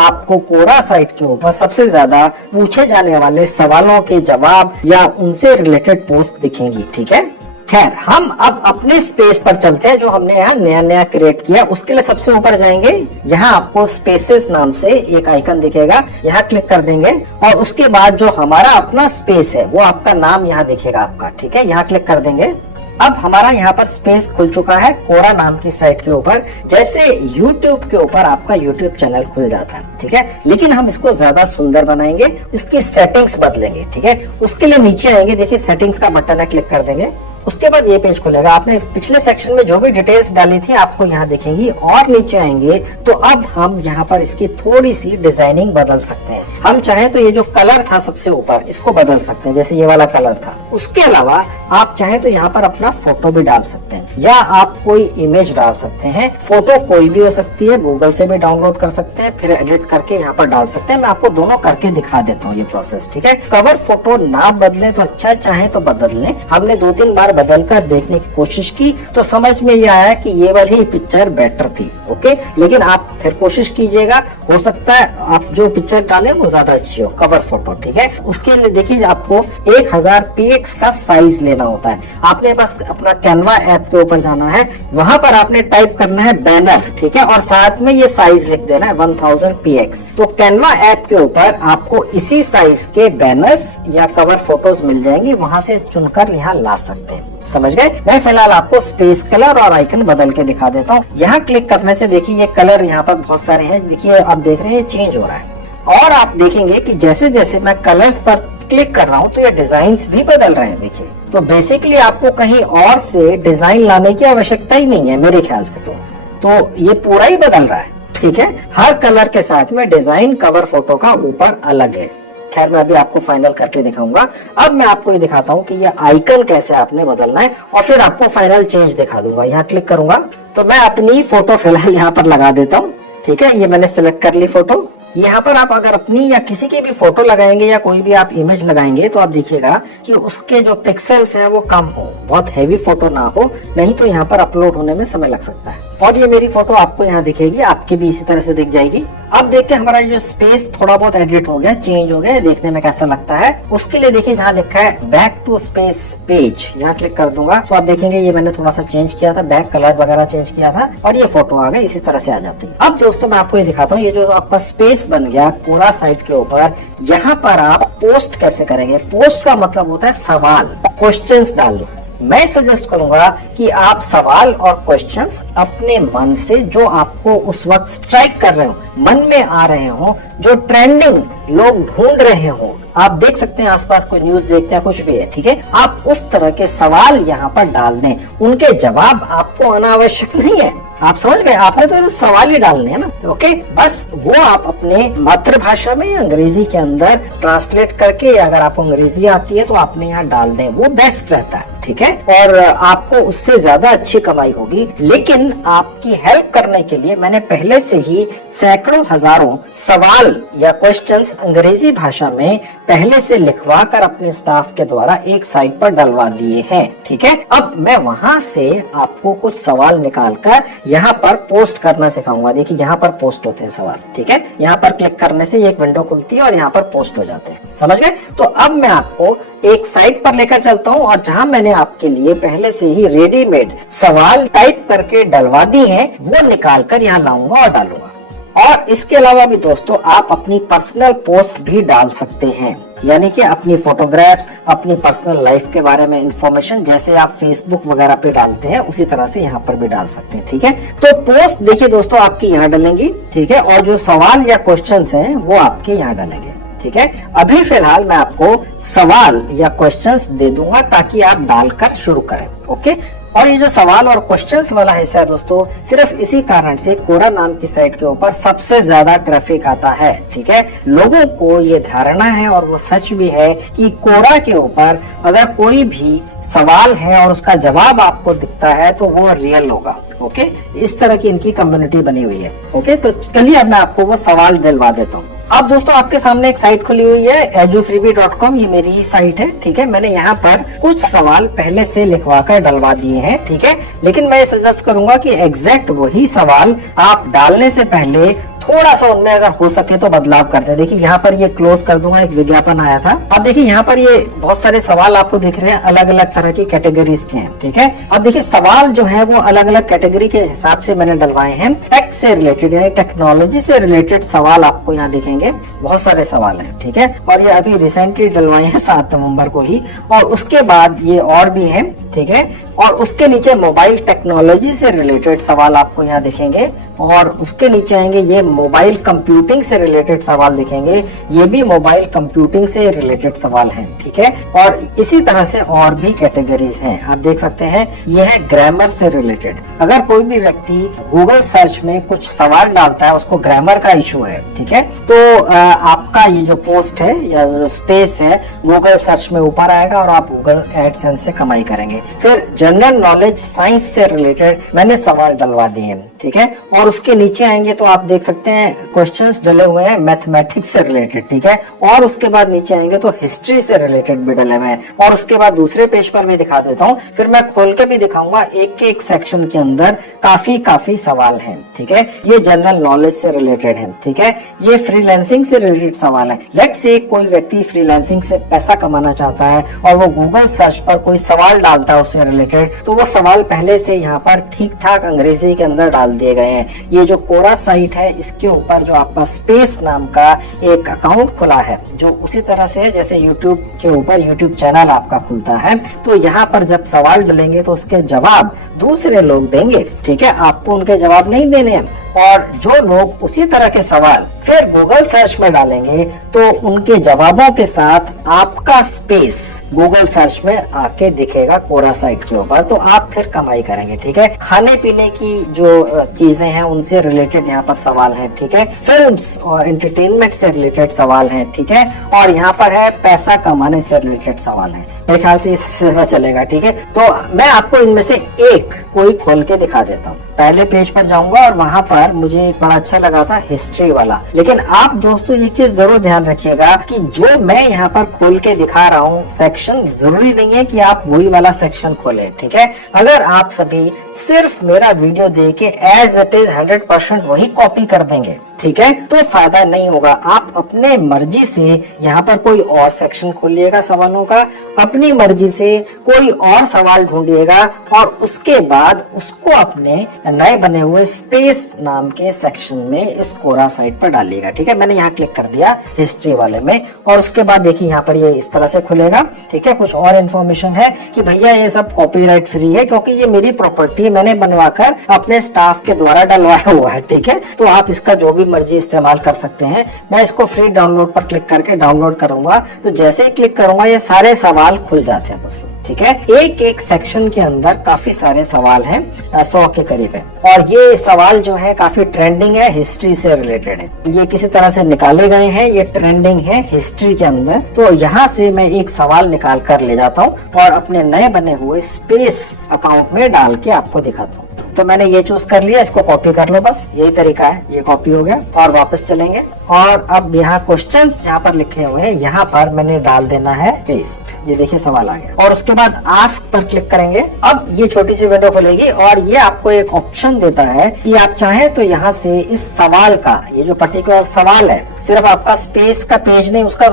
आपको कोरा साइट के ऊपर सबसे ज्यादा पूछे जाने वाले सवालों के जवाब या उनसे रिलेटेड पोस्ट दिखेंगी, ठीक है। खैर, हम अब अपने स्पेस पर चलते हैं जो हमने यहाँ नया नया क्रिएट किया। उसके लिए सबसे ऊपर जाएंगे, यहाँ आपको स्पेसेस नाम से एक आइकन दिखेगा, यहाँ क्लिक कर देंगे और उसके बाद जो हमारा अपना स्पेस है वो आपका नाम यहाँ दिखेगा आपका, ठीक है। यहाँ क्लिक कर देंगे। अब हमारा यहाँ पर स्पेस खुल चुका है कोरा नाम की साइट के ऊपर। जैसे YouTube के ऊपर आपका YouTube चैनल खुल जाता है, ठीक है, लेकिन हम इसको ज्यादा सुंदर बनाएंगे, इसकी सेटिंग्स बदलेंगे, ठीक है। उसके लिए नीचे आएंगे, देखिए सेटिंग्स का बटन है, क्लिक कर देंगे। उसके बाद ये पेज खुलेगा। आपने पिछले सेक्शन में जो भी डिटेल्स डाली थी आपको यहाँ दिखेंगी, और नीचे आएंगे तो अब हम यहाँ पर इसकी थोड़ी सी डिजाइनिंग बदल सकते हैं। हम चाहें तो ये जो कलर था सबसे ऊपर इसको बदल सकते हैं, जैसे ये वाला कलर था। उसके अलावा आप चाहें तो यहाँ पर अपना फोटो भी डाल सकते हैं या आप कोई इमेज डाल सकते हैं। फोटो कोई भी हो सकती है, गूगल से भी डाउनलोड कर सकते हैं, फिर एडिट करके यहाँ पर डाल सकते हैं। मैं आपको दोनों करके दिखा देता हूँ ये प्रोसेस, ठीक है। कवर फोटो ना बदले तो अच्छा, चाहे तो बदल लें। हमने 2-3 बार बदल कर देखने की कोशिश की तो समझ में ये आया कि ये वाली पिक्चर बेटर थी, ओके। लेकिन आप फिर कोशिश कीजिएगा, हो सकता है आप जो पिक्चर डालें वो ज्यादा अच्छी हो, कवर फोटो, ठीक है। उसके लिए देखिए आपको 1000 px का साइज लेना होता है। आपने बस अपना कैनवा ऐप के ऊपर जाना है, वहां पर आपने टाइप करना है बैनर, ठीक है, और साथ में ये साइज लिख देना है 1000 px। तो कैनवा ऐप के ऊपर आपको इसी साइज के बैनर्स या कवर फोटोज मिल जाएंगी, वहां से चुनकर यहाँ ला सकते हैं। समझ गए? मैं फिलहाल आपको स्पेस कलर और आइकन बदल के दिखा देता हूँ। यहाँ क्लिक करने से देखिए ये कलर यहाँ पर बहुत सारे हैं, देखिए आप देख रहे हैं चेंज हो रहा है। और आप देखेंगे कि जैसे जैसे मैं कलर्स पर क्लिक कर रहा हूँ तो ये डिजाइन्स भी बदल रहे हैं, देखिए। तो बेसिकली आपको कहीं और से डिजाइन लाने की आवश्यकता ही नहीं है मेरे ख्याल से। तो ये पूरा ही बदल रहा है, ठीक है। हर कलर के साथ में डिजाइन कवर फोटो का ऊपर अलग है। खैर, मैं अभी आपको फाइनल करके दिखाऊंगा। अब मैं आपको ये दिखाता हूँ कि ये आइकन कैसे आपने बदलना है, और फिर आपको फाइनल चेंज दिखा दूंगा। यहाँ क्लिक करूंगा तो मैं अपनी फोटो फिलहाल यहाँ पर लगा देता हूँ, ठीक है। ये मैंने सिलेक्ट कर ली फोटो। यहाँ पर आप अगर अपनी या किसी की भी फोटो लगाएंगे या कोई भी आप इमेज लगाएंगे तो आप देखिएगा कि उसके जो पिक्सेल्स हैं वो कम हो, बहुत हैवी फोटो ना हो, नहीं तो यहाँ पर अपलोड होने में समय लग सकता है। और ये मेरी फोटो आपको यहाँ दिखेगी, आपकी भी इसी तरह से दिख जाएगी। अब देखते हैं हमारा जो स्पेस थोड़ा बहुत एडिट हो गया, चेंज हो गया, देखने में कैसा लगता है। उसके लिए देखिए जहाँ लिखा है बैक टू स्पेस पेज, यहाँ क्लिक कर दूंगा तो आप देखेंगे ये मैंने थोड़ा सा चेंज किया था, बैक कलर वगैरह चेंज किया था और ये फोटो आ गई, इसी तरह से आ जाती है। अब दोस्तों मैं आपको ये दिखाता हूँ, ये जो आपका स्पेस बन गया कोरा साइट के ऊपर, यहाँ पर आप पोस्ट कैसे करेंगे। पोस्ट का मतलब होता है सवाल, क्वेश्चंस डालना। मैं सजेस्ट करूंगा कि आप सवाल और क्वेश्चंस अपने मन से, जो आपको उस वक्त स्ट्राइक कर रहे हो, मन में आ रहे हो, जो ट्रेंडिंग लोग ढूंढ रहे हो, आप देख सकते हैं आसपास कोई न्यूज देखते हैं, कुछ भी है, ठीक है, आप उस तरह के सवाल यहाँ पर डाल दें, उनके जवाब आपको आना आवश्यक नहीं है। आप समझ गए, आपने तो सवाल ही डालने हैं ना, तो ओके, बस वो आप अपने मातृभाषा में अंग्रेजी के अंदर ट्रांसलेट करके, अगर आपको अंग्रेजी आती है तो आपने यहाँ डाल दें, वो बेस्ट रहता है, ठीक है, और आपको उससे ज्यादा अच्छी कमाई होगी। लेकिन आपकी हेल्प करने के लिए मैंने पहले से ही सैकड़ों हजारों सवाल या क्वेश्चंस अंग्रेजी भाषा में पहले से लिखवा कर अपने स्टाफ के द्वारा एक साइट पर डलवा दिए हैं, ठीक है। अब मैं वहां से आपको कुछ सवाल निकालकर यहाँ पर पोस्ट करना सिखाऊंगा। देखिए यहाँ पर पोस्ट होते हैं सवाल, ठीक है, यहाँ पर क्लिक करने से एक विंडो खुलती है और यहाँ पर पोस्ट हो जाते हैं, समझ गए। तो अब मैं आपको एक साइट पर लेकर चलता हूँ और जहाँ मैंने आपके लिए पहले से ही रेडीमेड सवाल टाइप करके डलवा दी हैं, वो निकाल कर यहाँ लाऊंगा और डालूंगा। और इसके अलावा भी दोस्तों आप अपनी पर्सनल पोस्ट भी डाल सकते हैं, यानी कि अपनी फोटोग्राफ्स, अपनी पर्सनल लाइफ के बारे में इंफॉर्मेशन, जैसे आप फेसबुक वगैरह पे डालते हैं उसी तरह से यहाँ पर भी डाल सकते हैं, ठीक है। तो पोस्ट देखिए दोस्तों आपकी यहाँ डलेंगी, ठीक है, और जो सवाल या क्वेश्चंस हैं वो आपके यहाँ डलेंगे, ठीक है। अभी फिलहाल मैं आपको सवाल या क्वेश्चंस दे दूंगा ताकि आप डालकर शुरू करें, ओके। और ये जो सवाल और क्वेश्चंस वाला हिस्सा है दोस्तों, सिर्फ इसी कारण से कोरा नाम की साइट के ऊपर सबसे ज्यादा ट्रैफिक आता है, ठीक है। लोगों को ये धारणा है और वो सच भी है कि कोरा के ऊपर अगर कोई भी सवाल है और उसका जवाब आपको दिखता है तो वो रियल होगा, ओके। इस तरह की इनकी कम्युनिटी बनी हुई है, ओके। तो चलिए अब मैं आपको वो सवाल दिलवा देता हूँ। अब दोस्तों आपके सामने एक साइट खुली हुई है edufreebie.com, ये मेरी ही साइट है, ठीक है। मैंने यहाँ पर कुछ सवाल पहले से लिखवा कर डलवा दिए हैं, ठीक है, लेकिन मैं सजेस्ट करूंगा कि एग्जैक्ट वही सवाल आप डालने से पहले थोड़ा सा उनमें अगर हो सके तो बदलाव करते हैं। देखिए यहाँ पर ये क्लोज कर दूंगा, एक विज्ञापन आया था। अब देखिए यहाँ पर ये बहुत सारे सवाल आपको दिख रहे हैं, अलग अलग तरह की कैटेगरीज के हैं, ठीक है। अब देखिए सवाल जो है वो अलग अलग कैटेगरी के हिसाब से मैंने डलवाए हैं। टेक से रिलेटेड यानी टेक्नोलॉजी से रिलेटेड सवाल आपको यहाँ दिखेंगे, बहुत सारे सवाल हैं, ठीक है। और ये अभी रिसेंटली डलवाए हैं 7 नवंबर को ही, और उसके बाद ये और भी हैं, ठीक है। और उसके नीचे मोबाइल टेक्नोलॉजी से रिलेटेड सवाल आपको यहाँ दिखेंगे, और उसके नीचे आएंगे ये मोबाइल कंप्यूटिंग से रिलेटेड सवाल दिखेंगे, ये भी मोबाइल कंप्यूटिंग से रिलेटेड सवाल हैं, ठीक है। और इसी तरह से और भी कैटेगरीज हैं, आप देख सकते हैं। ये है ग्रामर से रिलेटेड। अगर कोई भी व्यक्ति गूगल सर्च में कुछ सवाल डालता है, उसको ग्रामर का इशू है, ठीक है, तो आपका ये जो पोस्ट है या जो स्पेस है गूगल सर्च में ऊपर आएगा और आप गूगल एडसेंस से कमाई करेंगे। फिर जनरल नॉलेज साइंस से रिलेटेड मैंने सवाल डलवा दिए हैं, ठीक है। और उसके नीचे आएंगे तो आप देख सकते हैं क्वेश्चंस डले हुए हैं मैथमेटिक्स से रिलेटेड, ठीक है। और उसके बाद नीचे आएंगे तो हिस्ट्री से रिलेटेड भी डले हुए हैं, और उसके बाद दूसरे पेज पर भी दिखा देता हूँ, फिर मैं खोल के भी दिखाऊंगा। एक एक सेक्शन के अंदर काफी सवाल हैं, ठीक है। ये जनरल नॉलेज से रिलेटेड है, ठीक है। ये फ्रीलांसिंग से रिलेटेड सवाल है। लेट्स से कोई व्यक्ति फ्रीलांसिंग से पैसा कमाना चाहता है और वो गूगल सर्च पर कोई सवाल डालता है उससे रिलेटेड, तो वो सवाल पहले से यहाँ पर ठीक ठाक अंग्रेजी के अंदर डाल दिए गए हैं। ये जो कोरा साइट है इसके ऊपर जो आपका स्पेस नाम का एक अकाउंट खुला है, जो उसी तरह से है जैसे यूट्यूब के ऊपर यूट्यूब चैनल आपका खुलता है, तो यहाँ पर जब सवाल डलेंगे तो उसके जवाब दूसरे लोग देंगे, ठीक है। आपको उनके जवाब नहीं देने हैं, और जो लोग उसी तरह के सवाल फिर गूगल सर्च में डालेंगे तो उनके जवाबों के साथ आपका स्पेस गूगल सर्च में आके दिखेगा कोरा साइट के ऊपर, तो आप फिर कमाई करेंगे, ठीक है। खाने पीने की जो चीजें हैं उनसे रिलेटेड यहाँ पर सवाल हैं, ठीक है। फिल्म्स और एंटरटेनमेंट से रिलेटेड सवाल हैं, ठीक है। और यहाँ पर है पैसा कमाने से रिलेटेड सवाल हैं। मेरे ख्याल से सबसे ज्यादा चलेगा, ठीक है। तो मैं आपको इनमें से एक कोई खोल के दिखा देता हूँ। पहले पेज पर जाऊंगा और वहां पर मुझे एक बड़ा अच्छा लगा था हिस्ट्री वाला। लेकिन आप दोस्तों एक चीज जरूर ध्यान रखिएगा कि जो मैं यहाँ पर खोल के दिखा रहा हूँ सेक्शन, जरूरी नहीं है कि आप वही वाला सेक्शन खोलें, ठीक है। अगर आप सभी सिर्फ मेरा वीडियो देख के एज इट इज 100% वही कॉपी कर देंगे, ठीक है, तो फायदा नहीं होगा। आप अपने मर्जी से यहाँ पर कोई और सेक्शन खोलिएगा सवालों का, अपनी मर्जी से कोई और सवाल ढूंढिएगा और उसके बाद उसको अपने नए बने हुए स्पेस नाम के सेक्शन में इस कोरा साइट पर डालिएगा, ठीक है। मैंने यहाँ क्लिक कर दिया हिस्ट्री वाले में, और उसके बाद देखिए यहाँ पर ये इस तरह से खुलेगा, ठीक है। कुछ और इन्फॉर्मेशन है कि भैया ये सब कॉपीराइट फ्री है क्योंकि ये मेरी प्रॉपर्टी है, मैंने बनवाकर अपने स्टाफ के द्वारा डलवाया हुआ है, ठीक है। तो आप इसका जो भी मर्जी इस्तेमाल कर सकते हैं। मैं इसको फ्री डाउनलोड पर क्लिक करके डाउनलोड करूंगा, तो जैसे ही क्लिक करूंगा ये सारे सवाल खुल जाते हैं दोस्तों। ठीक है, एक एक सेक्शन के अंदर काफी सारे सवाल हैं, 100 के करीब है, और ये सवाल जो है काफी ट्रेंडिंग है, हिस्ट्री से रिलेटेड है। ये किसी तरह से निकाले गए हैं, ये ट्रेंडिंग है हिस्ट्री के अंदर। तो यहाँ से मैं एक सवाल निकाल कर ले जाता हूँ और अपने नए बने हुए स्पेस अकाउंट में डाल के आपको दिखाता हूँ। तो मैंने ये चूज कर लिया, इसको कॉपी कर लो, बस यही तरीका है। ये कॉपी हो गया और वापस चलेंगे, और अब यहाँ क्वेश्चंस जहाँ पर लिखे हुए हैं यहाँ पर मैंने डाल देना है पेस्ट। ये देखिए सवाल आ गया, और उसके बाद आस्क पर क्लिक करेंगे। अब ये छोटी सी विंडो खुलेगी और ये आपको एक ऑप्शन देता है कि आप चाहें तो यहाँ से इस सवाल का, ये जो पर्टिकुलर सवाल है, सिर्फ आपका स्पेस का पेज नहीं, उसका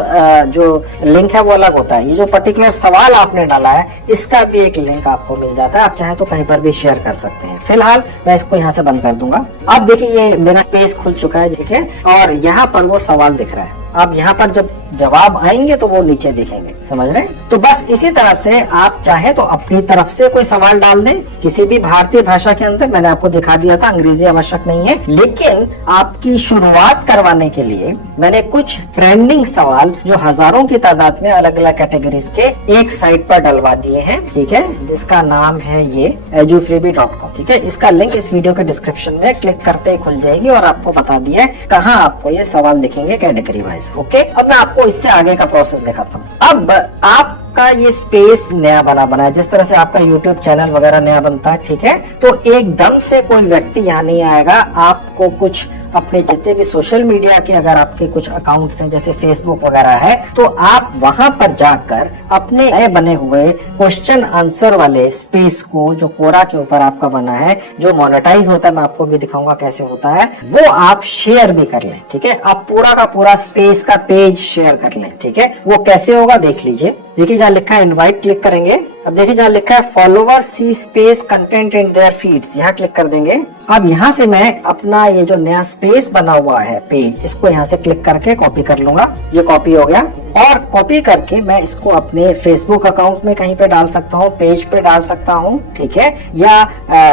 जो लिंक है वो अलग होता है। ये जो पर्टिकुलर सवाल आपने डाला है इसका भी एक लिंक आपको मिल जाता है, आप चाहे तो कहीं पर भी शेयर कर सकते हैं। फिलहाल मैं इसको यहाँ से बंद कर दूंगा। अब देखिए ये मेरा स्पेस खुल चुका है, ठीक है, और यहाँ पर वो सवाल दिख रहा है। अब यहाँ पर जब जवाब आएंगे तो वो नीचे दिखेंगे, समझ रहे हैं? तो बस इसी तरह से आप चाहे तो अपनी तरफ से कोई सवाल डाल दें किसी भी भारतीय भाषा के अंदर। मैंने आपको दिखा दिया था, अंग्रेजी आवश्यक नहीं है, लेकिन आपकी शुरुआत करवाने के लिए मैंने कुछ ट्रेंडिंग सवाल जो हजारों की तादाद में अलग अलग कैटेगरीज के एक साइट पर डलवा दिए हैं, ठीक है, जिसका नाम है ये edufreebie.com। ठीक है, इसका लिंक इस वीडियो के डिस्क्रिप्शन में क्लिक करते ही खुल जाएगी और आपको बता दिया है कहाँ आपको ये सवाल दिखेंगे कैटेगरी वाइज। ओके, अब मैं आपको इससे आगे का प्रोसेस दिखाता हूँ। अब आपका ये स्पेस नया बना है, जिस तरह से आपका यूट्यूब चैनल वगैरह नया बनता है, ठीक है, तो एकदम से कोई व्यक्ति यहाँ नहीं आएगा। आपको कुछ अपने जितने भी सोशल मीडिया के अगर आपके कुछ अकाउंट्स हैं जैसे फेसबुक वगैरह है, तो आप वहां पर जाकर अपने नए बने हुए क्वेश्चन आंसर वाले स्पेस को, जो कोरा के ऊपर आपका बना है, जो मोनेटाइज होता है, मैं आपको भी दिखाऊंगा कैसे होता है, वो आप शेयर भी कर लें। ठीक है, आप पूरा का पूरा स्पेस का पेज शेयर कर लें। ठीक है, वो कैसे होगा देख लीजिए। देखिए जहाँ लिखा है इनवाइट, क्लिक करेंगे। अब देखिए जहाँ लिखा है followers see space content in their feeds, यहाँ क्लिक कर देंगे। अब यहाँ से मैं अपना ये जो नया स्पेस बना हुआ है पेज, इसको यहाँ से क्लिक करके कॉपी कर लूंगा। ये कॉपी हो गया, और कॉपी करके मैं इसको अपने फेसबुक अकाउंट में कहीं पे डाल सकता हूँ, पेज पे डाल सकता हूँ, ठीक है, या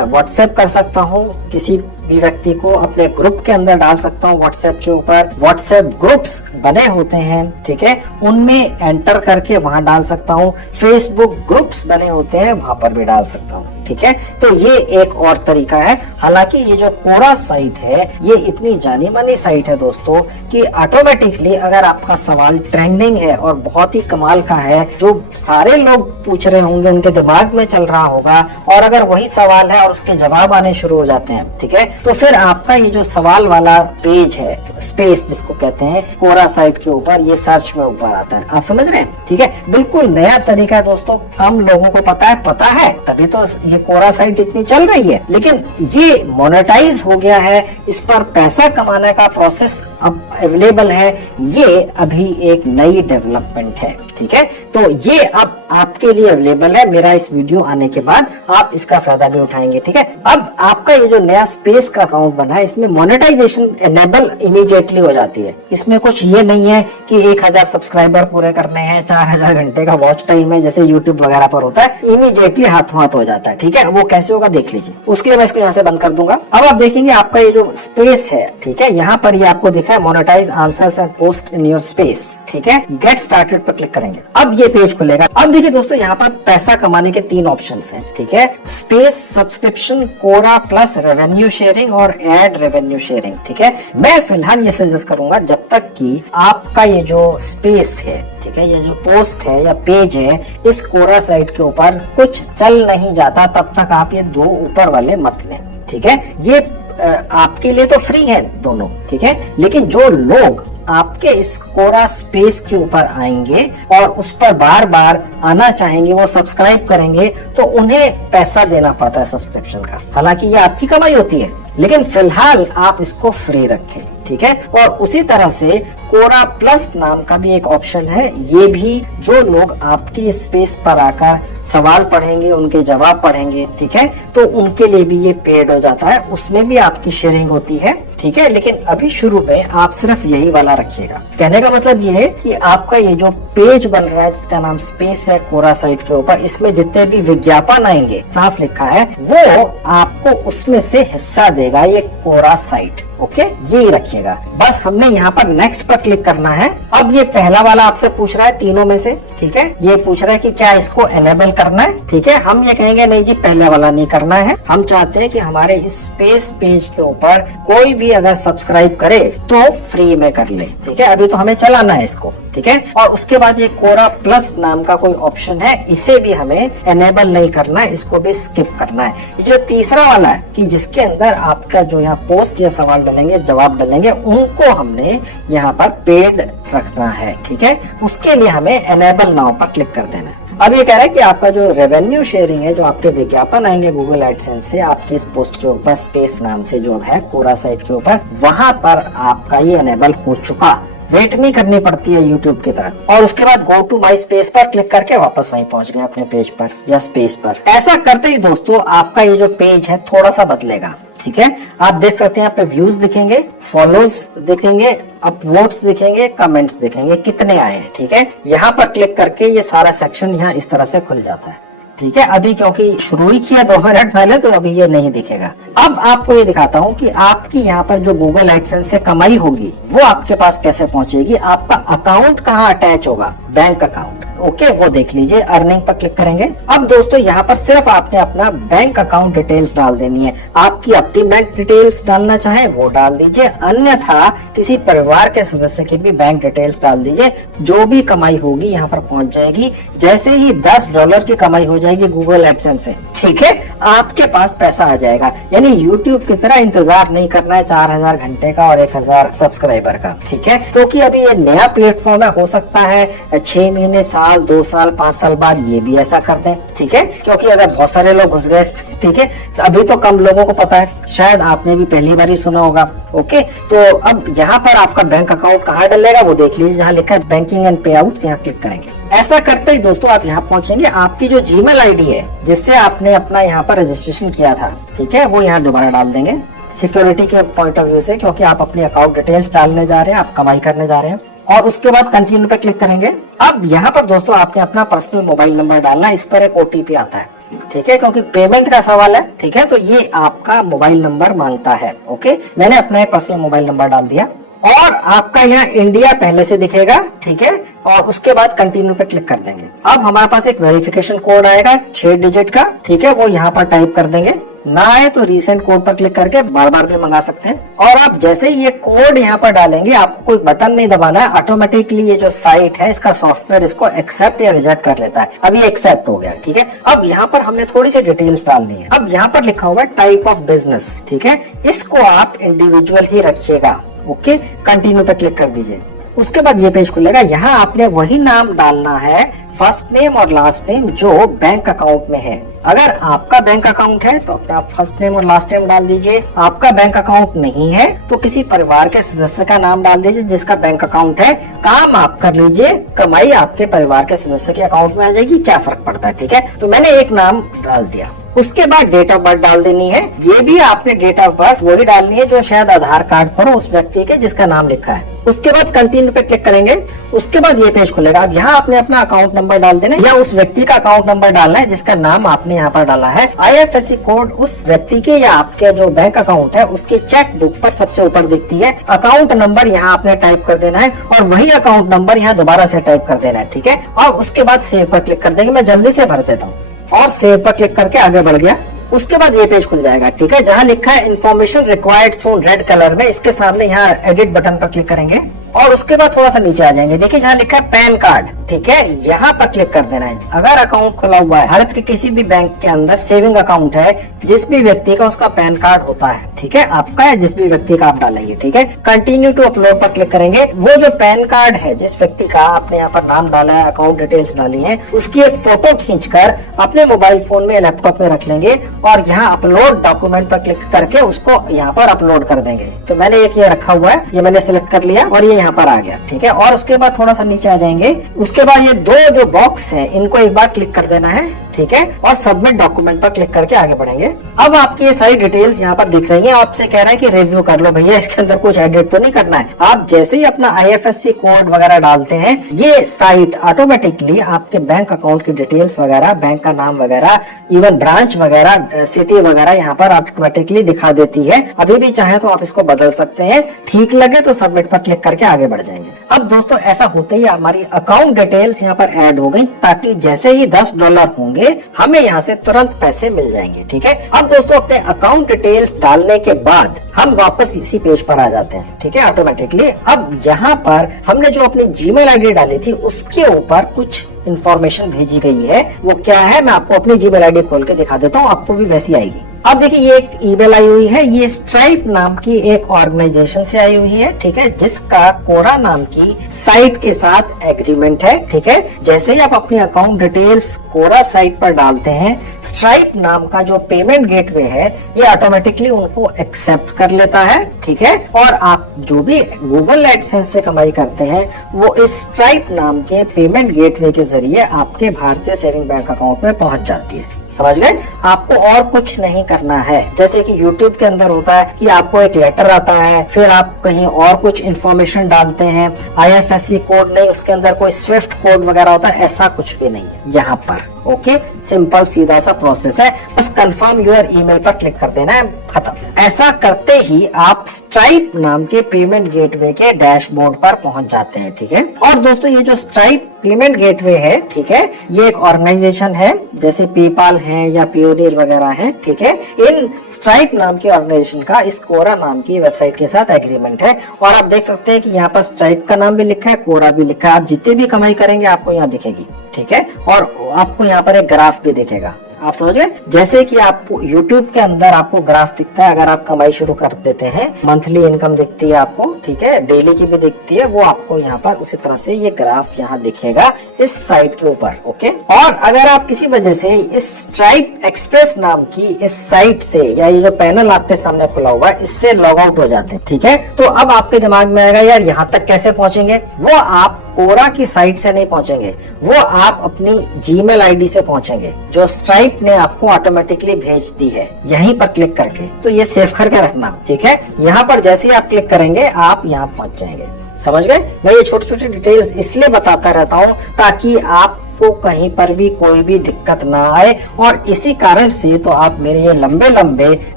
व्हाट्सएप कर सकता हूँ, किसी भी व्यक्ति को अपने ग्रुप के अंदर डाल सकता हूँ। व्हाट्सएप के ऊपर व्हाट्सएप ग्रुप्स बने होते हैं, ठीक है, उनमें एंटर करके वहां डाल सकता हूँ। फेसबुक ग्रुप्स बने होते हैं, वहां पर भी डाल सकता हूँ। ठीक है, तो ये एक और तरीका है। हालांकि ये जो कोरा साइट है ये इतनी जानी मानी साइट है दोस्तों कि ऑटोमेटिकली अगर आपका सवाल ट्रेंडिंग है और बहुत ही कमाल का है, जो सारे लोग पूछ रहे होंगे, उनके दिमाग में चल रहा होगा, और अगर वही सवाल है और उसके जवाब आने शुरू हो जाते हैं, ठीक है, तो फिर आपका ये जो सवाल वाला पेज है, स्पेस जिसको कहते हैं, कोरा साइट के ऊपर ये सर्च में ऊपर आता है। आप समझ रहे हैं? ठीक है, बिल्कुल नया तरीका है दोस्तों, कम लोगों को पता है, तभी तो ये कोरा साइट इतनी चल रही है, लेकिन ये मोनेटाइज हो गया है। इस पर पैसा कमाने का प्रोसेस अब अवेलेबल है। ये अभी एक नई डेवलपमेंट है। ठीक है, तो ये अब आपके लिए अवेलेबल है। मेरा इस वीडियो आने के बाद आप इसका फायदा भी उठाएंगे। ठीक है, अब आपका ये जो नया स्पेस का अकाउंट बना है, इसमें मोनेटाइजेशन एनेबल इमीडिएटली हो जाती है। इसमें कुछ ये नहीं है कि 1000 सब्सक्राइबर पूरे करने हैं, 4000 घंटे का वॉच टाइम है, जैसे यूट्यूब वगैरह पर होता है, इमीडिएटली हाथों हाथ हो जाता है। ठीक है, वो कैसे होगा देख लीजिए। उसके लिए मैं इसको यहाँ से बंद कर दूंगा। अब आप देखेंगे आपका ये जो स्पेस है, ठीक है, यहाँ पर ये आपको दिख रहा है monetize answers and post in your space. ठीक है, गेट स्टार्टेड पर क्लिक करेंगे। अब ये पेज खुलेगा। अब देखिए दोस्तों, यहाँ पर पैसा कमाने के 3 ऑप्शंस हैं। ठीक है, स्पेस सब्सक्रिप्शन, कोरा प्लस रेवेन्यू शेयरिंग और एड रेवेन्यू शेयरिंग। ठीक है, मैं फिलहाल ये सजेस्ट करूंगा जब तक कि आपका ये जो स्पेस है, ठीक है, ये जो पोस्ट है या पेज है, इस कोरा साइट के ऊपर कुछ चल नहीं जाता, तब तक आप ये 2 ऊपर वाले मत लें। ठीक है, ये आपके लिए तो फ्री है दोनों। ठीक है, लेकिन जो लोग आपके इस कोरा स्पेस के ऊपर आएंगे और उस पर बार बार आना चाहेंगे, वो सब्सक्राइब करेंगे, तो उन्हें पैसा देना पड़ता है सब्सक्रिप्शन का। हालांकि ये आपकी कमाई होती है, लेकिन फिलहाल आप इसको फ्री रखें। ठीक है, और उसी तरह से कोरा प्लस नाम का भी एक ऑप्शन है। ये भी जो लोग आपकी स्पेस पर आकर सवाल पढ़ेंगे, उनके जवाब पढ़ेंगे, ठीक है, तो उनके लिए भी ये पेड हो जाता है, उसमें भी आपकी शेयरिंग होती है। ठीक है, लेकिन अभी शुरू में आप सिर्फ यही वाला रखिएगा। कहने का मतलब ये है कि आपका ये जो पेज बन रहा है, जिसका नाम स्पेस है कोरा साइट के ऊपर, इसमें जितने भी विज्ञापन आएंगे, साफ लिखा है, वो आपको उसमें से हिस्सा देगा ये कोरा साइट। ओके, यही रखिएगा। बस हमने यहाँ पर नेक्स्ट पर क्लिक करना है। अब ये पहला वाला आपसे पूछ रहा है तीनों में से, ठीक है, ये पूछ रहा है कि क्या इसको एनेबल करना है, ठीक है। हम ये कहेंगे नहीं जी, पहले वाला नहीं करना है। हम चाहते हैं कि हमारे इस स्पेस पेज के ऊपर कोई भी अगर सब्सक्राइब करे तो फ्री में कर ले, ठीक है। अभी तो हमें चलाना है इसको, ठीक है। और उसके बाद ये कोरा प्लस नाम का कोई ऑप्शन है, इसे भी हमें एनेबल नहीं करना है, इसको भी स्किप करना है। ये जो तीसरा वाला है कि जिसके अंदर आपका जो यहाँ पोस्ट या सवाल डलेंगे, जवाब डलेंगे, उनको हमने यहाँ पर पेड रखना है, ठीक है। उसके लिए हमें एनेबल नाउ पर क्लिक कर देना है। अब ये कह रहा है कि आपका जो रेवेन्यू शेयरिंग है, जो आपके विज्ञापन आएंगे गूगल एडसेंस से आपके इस पोस्ट के ऊपर स्पेस नाम से जो है कोरा साइट के ऊपर, वहां पर आपका ये एनेबल हो चुका, वेट नहीं करनी पड़ती है यूट्यूब की तरह। और उसके बाद गो टू माई स्पेस पर क्लिक करके वापस वहीं पहुंच गए अपने पेज पर या स्पेस पर। ऐसा करते ही दोस्तों आपका ये जो पेज है थोड़ा सा बदलेगा, ठीक है। आप देख सकते हैं यहाँ पे व्यूज दिखेंगे, फॉलोज दिखेंगे, अपवोट्स दिखेंगे, कमेंट्स दिखेंगे, कितने आए हैं, ठीक है। यहाँ पर क्लिक करके ये सारा सेक्शन यहाँ इस तरह से खुल जाता है, ठीक है। अभी क्योंकि शुरू ही किया 2 मिनट पहले, तो अभी ये नहीं दिखेगा। अब आपको ये दिखाता हूँ कि आपकी यहाँ पर जो गूगल एडसेंस से कमाई होगी वो आपके पास कैसे पहुंचेगी। आपका अकाउंट कहाँ अटैच होगा, बैंक अकाउंट, ओके, वो देख लीजिए। अर्निंग पर क्लिक करेंगे। अब दोस्तों यहाँ पर सिर्फ आपने अपना बैंक अकाउंट डिटेल्स डाल देनी है। आपकी अपनी बैंक डिटेल्स डालना चाहे वो डाल दीजिए, अन्यथा किसी परिवार के सदस्य की भी बैंक डिटेल्स डाल दीजिए। जो भी कमाई होगी यहाँ पर पहुंच जाएगी। जैसे ही $10 की कमाई हो जाएगी गूगल एडसेंस से, ठीक है, आपके पास पैसा आ जाएगा। यानी यूट्यूब की तरह इंतजार नहीं करना है 4000 घंटे का और 1000 सब्सक्राइबर का, ठीक है। क्योंकि अभी ये नया प्लेटफॉर्म है, हो सकता है 6 महीने, साल, 2 साल, 5 साल बाद ये भी ऐसा कर दें, ठीक है। क्योंकि अगर बहुत सारे लोग घुस गए, ठीक है, तो अभी तो कम लोगों को पता है, शायद आपने भी पहली बार ही सुना होगा, ओके। तो अब यहाँ पर आपका बैंक अकाउंट कहाँ डलेगा वो देख लीजिए, जहाँ लिखा है बैंकिंग एंड पे आउट, यहाँ क्लिक करेंगे। ऐसा करते ही दोस्तों आप यहाँ पहुंचेंगे। आपकी जो जीमेल आईडी है जिससे आपने अपना यहाँ पर रजिस्ट्रेशन किया था, ठीक है, वो यहाँ दोबारा डाल देंगे सिक्योरिटी के पॉइंट ऑफ व्यू से, क्योंकि आप अपनी अकाउंट डिटेल्स डालने जा रहे हैं, आप कमाई करने जा रहे हैं। और उसके बाद कंटिन्यू पे क्लिक करेंगे। अब यहाँ पर दोस्तों आपने अपना पर्सनल मोबाइल नंबर डालना है। इस पर एक OTP आता है, ठीक है, क्योंकि पेमेंट का सवाल है, ठीक है, तो ये आपका मोबाइल नंबर मांगता है, ओके। मैंने अपना एक पर्सनल मोबाइल नंबर डाल दिया और आपका यहाँ इंडिया पहले से दिखेगा, ठीक है। और उसके बाद कंटिन्यू पे क्लिक कर देंगे। अब हमारे पास एक वेरिफिकेशन कोड आएगा 6 डिजिट का, ठीक है, वो यहाँ पर टाइप कर देंगे। ना आए तो रीसेंट कोड पर क्लिक करके बार बार भी मंगा सकते हैं। और आप जैसे ही ये कोड यहाँ पर डालेंगे, आपको कोई बटन नहीं दबाना है, ऑटोमेटिकली ये जो साइट है इसका सॉफ्टवेयर इसको एक्सेप्ट या रिजेक्ट कर लेता है। अब ये एक्सेप्ट हो गया, ठीक है। अब यहाँ पर हमने थोड़ी सी डिटेल्स डालनी है। अब यहाँ पर लिखा हुआ है टाइप ऑफ बिजनेस, ठीक है, इसको आप इंडिविजुअल ही रखिएगा, ओके। कंटिन्यू पे क्लिक कर दीजिए। उसके बाद ये पेज खुलेगा। यहाँ आपने वही नाम डालना है, फर्स्ट नेम और लास्ट नेम, जो बैंक अकाउंट में है। अगर आपका बैंक अकाउंट है तो अपना फर्स्ट नेम और लास्ट नेम डाल दीजिए। आपका बैंक अकाउंट नहीं है तो किसी परिवार के सदस्य का नाम डाल दीजिए जिसका बैंक अकाउंट है। काम आप कर लीजिए, कमाई आपके परिवार के सदस्य के अकाउंट में आ जाएगी, क्या फर्क पड़ता है, ठीक है। तो मैंने एक नाम डाल दिया। उसके बाद डेट ऑफ बर्थ डाल देनी है। ये भी आपने डेट ऑफ बर्थ वही डालनी है जो शायद आधार कार्ड पर हो उस व्यक्ति के जिसका नाम लिखा है। उसके बाद कंटिन्यू पे क्लिक करेंगे। उसके बाद ये पेज खुलेगा। अब यहाँ आपने अपना अकाउंट नंबर डाल देना या उस व्यक्ति का अकाउंट नंबर डालना है जिसका नाम आपने यहाँ पर डाला है। IFSC कोड उस व्यक्ति के या आपके जो बैंक अकाउंट है उसके चेक बुक पर सबसे ऊपर दिखती है। अकाउंट नंबर यहाँ आपने टाइप कर देना है और वही अकाउंट नंबर यहाँ दोबारा से टाइप कर देना है, ठीक है। और उसके बाद सेव पर क्लिक कर देंगे। मैं जल्दी से भर देता हूँ और सेव पर क्लिक करके आगे बढ़ गया। उसके बाद ये पेज खुल जाएगा, ठीक है, जहाँ लिखा है इन्फॉर्मेशन रिक्वायर्ड सून रेड कलर में। इसके सामने यहाँ एडिट बटन पर क्लिक करेंगे और उसके बाद थोड़ा सा नीचे आ जाएंगे। देखिए जहाँ लिखा है पैन कार्ड, ठीक है, यहाँ पर क्लिक कर देना है। अगर अकाउंट खुला हुआ है भारत के किसी भी बैंक के अंदर, सेविंग अकाउंट है, जिस भी व्यक्ति का उसका पैन कार्ड होता है, ठीक है, आपका या जिस भी व्यक्ति का आप डालेंगे, ठीक है। कंटिन्यू टू अपलोड पर क्लिक करेंगे। वो जो पैन कार्ड है जिस व्यक्ति का आपने यहाँ पर नाम डाला है, अकाउंट डिटेल्स डाली है, उसकी एक फोटो खींचकर अपने मोबाइल फोन में, लैपटॉप में रख लेंगे और यहाँ अपलोड डॉक्यूमेंट पर क्लिक करके उसको यहाँ पर अपलोड कर देंगे। तो मैंने एक ये रखा हुआ है, ये मैंने सिलेक्ट कर लिया और ये यहाँ पर आ गया, ठीक है। और उसके बाद थोड़ा सा नीचे आ जाएंगे। उसके बाद ये दो जो बॉक्स है इनको एक बार क्लिक कर देना है, ठीक है, और सबमिट डॉक्यूमेंट पर क्लिक करके आगे बढ़ेंगे। अब आपकी ये सारी डिटेल्स यहाँ पर दिख रही है। आपसे कह रहा है कि रिव्यू कर लो भैया, इसके अंदर कुछ एडिट तो नहीं करना है। आप जैसे ही अपना IFSC कोड वगैरह डालते हैं, ये साइट ऑटोमेटिकली आपके बैंक अकाउंट की डिटेल्स वगैरह, बैंक का नाम वगैरह, इवन ब्रांच वगैरह, सिटी वगैरह यहाँ पर ऑटोमेटिकली दिखा देती है। अभी भी चाहे तो आप इसको बदल सकते हैं, ठीक लगे तो सबमिट पर क्लिक करके आगे बढ़ जाएंगे। अब दोस्तों ऐसा होते ही हमारी अकाउंट डिटेल्स यहाँ पर ऐड हो गई, ताकि जैसे ही $10 होंगे हमें यहाँ से तुरंत पैसे मिल जाएंगे। ठीक है, अब दोस्तों अपने अकाउंट डिटेल्स डालने के बाद हम वापस इसी पेज पर आ जाते हैं। ठीक है, ऑटोमेटिकली अब यहाँ पर हमने जो अपनी जीमेल आईडी डाली थी उसके ऊपर कुछ इंफॉर्मेशन भेजी गई है। वो क्या है, मैं आपको अपनी जीमेल आईडी खोल के दिखा देता हूँ, आपको भी वैसी आएगी। अब देखिए ये एक ईमेल आई हुई है, ये स्ट्राइप नाम की एक ऑर्गेनाइजेशन से आई हुई है। ठीक है, जिसका कोरा नाम की साइट के साथ एग्रीमेंट है। ठीक है, जैसे ही आप अपनी अकाउंट डिटेल्स कोरा साइट पर डालते हैं, स्ट्राइप नाम का जो पेमेंट गेटवे है ये ऑटोमेटिकली उनको एक्सेप्ट कर लेता है। ठीक है, और आप जो भी गूगल एडसेंस से कमाई करते हैं वो इस स्ट्राइप नाम के पेमेंट गेटवे के जरिए आपके भारतीय सेविंग बैंक अकाउंट में पहुंच जाती है। समझ गए, आपको और कुछ नहीं करना है। जैसे कि YouTube के अंदर होता है कि आपको एक लेटर आता है, फिर आप कहीं और कुछ इन्फॉर्मेशन डालते हैं, IFSC कोड नहीं, उसके अंदर कोई स्विफ्ट कोड वगैरह होता है, ऐसा कुछ भी नहीं है यहाँ पर। ओके, सिंपल सीधा सा प्रोसेस है, बस कंफर्म योर ईमेल पर क्लिक कर देना है, खत्म। ऐसा करते ही आप स्ट्राइप नाम के पेमेंट गेटवे के डैशबोर्ड पर पहुंच जाते हैं। ठीक है, और दोस्तों ये जो स्ट्राइप पेमेंट गेटवे है, ठीक है, ये एक ऑर्गेनाइजेशन है, जैसे पेपाल है या पियोनियर वगैरह है। ठीक है, इन स्ट्राइप नाम की ऑर्गेनाइजेशन का इस कोरा नाम की वेबसाइट के साथ एग्रीमेंट है। और आप देख सकते हैं कि यहाँ पर स्ट्राइप का नाम भी लिखा है, कोरा भी लिखा है। आप जितनी भी कमाई करेंगे आपको यहाँ दिखेगी। ठीक है, और आपको यहाँ पर एक ग्राफ भी दिखेगा। आप समझ गए, जैसे कि आपको YouTube के अंदर आपको ग्राफ दिखता है, अगर आप कमाई शुरू कर देते हैं, मंथली इनकम दिखती है आपको। ठीक है, डेली की भी दिखती है, वो आपको यहाँ पर उसी तरह से ये ग्राफ यहाँ दिखेगा इस साइट के ऊपर। ओके, और अगर आप किसी वजह से इस स्ट्राइप एक्सप्रेस नाम की इस साइट से, या ये जो पैनल आपके सामने खुला हुआ है, इससे लॉग आउट हो जाते हैं। ठीक है, तो अब आपके दिमाग में आएगा यार यहाँ तक कैसे पहुंचेंगे। वो आप कोरा की साइट से नहीं पहुंचेंगे, वो आप अपनी जीमेल आईडी से पहुंचेंगे, जो स्ट्राइप ने आपको ऑटोमेटिकली भेज दी है, यहीं पर क्लिक करके। तो ये सेव करके रखना। ठीक है, यहाँ पर जैसे ही आप क्लिक करेंगे आप यहाँ पहुंच जाएंगे। समझ गए, मैं ये छोटी छोटी डिटेल्स इसलिए बताता रहता हूँ ताकि आप को कहीं पर भी कोई भी दिक्कत ना आए, और इसी कारण से तो आप मेरे ये लंबे लंबे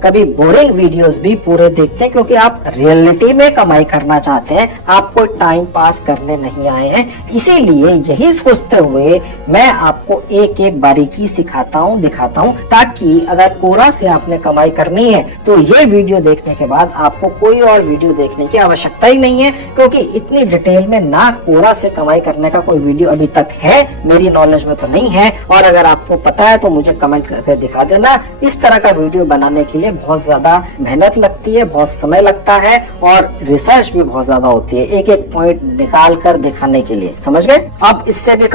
कभी बोरिंग वीडियोस भी पूरे देखते हैं, क्योंकि आप रियलिटी में कमाई करना चाहते हैं, आप कोई टाइम पास करने नहीं आए हैं। इसीलिए यही सोचते हुए मैं आपको एक एक बारीकी सिखाता हूँ, दिखाता हूँ, ताकि अगर कोरा से आपने कमाई करनी है तो ये वीडियो देखने के बाद आपको कोई और वीडियो देखने की आवश्यकता ही नहीं है, क्योंकि इतनी डिटेल में ना कोरा से कमाई करने का कोई वीडियो अभी तक है, मेरी नॉलेज में तो नहीं है। और अगर आपको पता है तो मुझे कमेंट करके दिखा देना। इस तरह का वीडियो बनाने के लिए बहुत ज्यादा मेहनत लगती है, बहुत समय लगता है, और रिसर्च भी बहुत ज्यादा होती है, एक एक पॉइंट निकाल कर दिखाने के लिए। समझ गए, अब इससे भी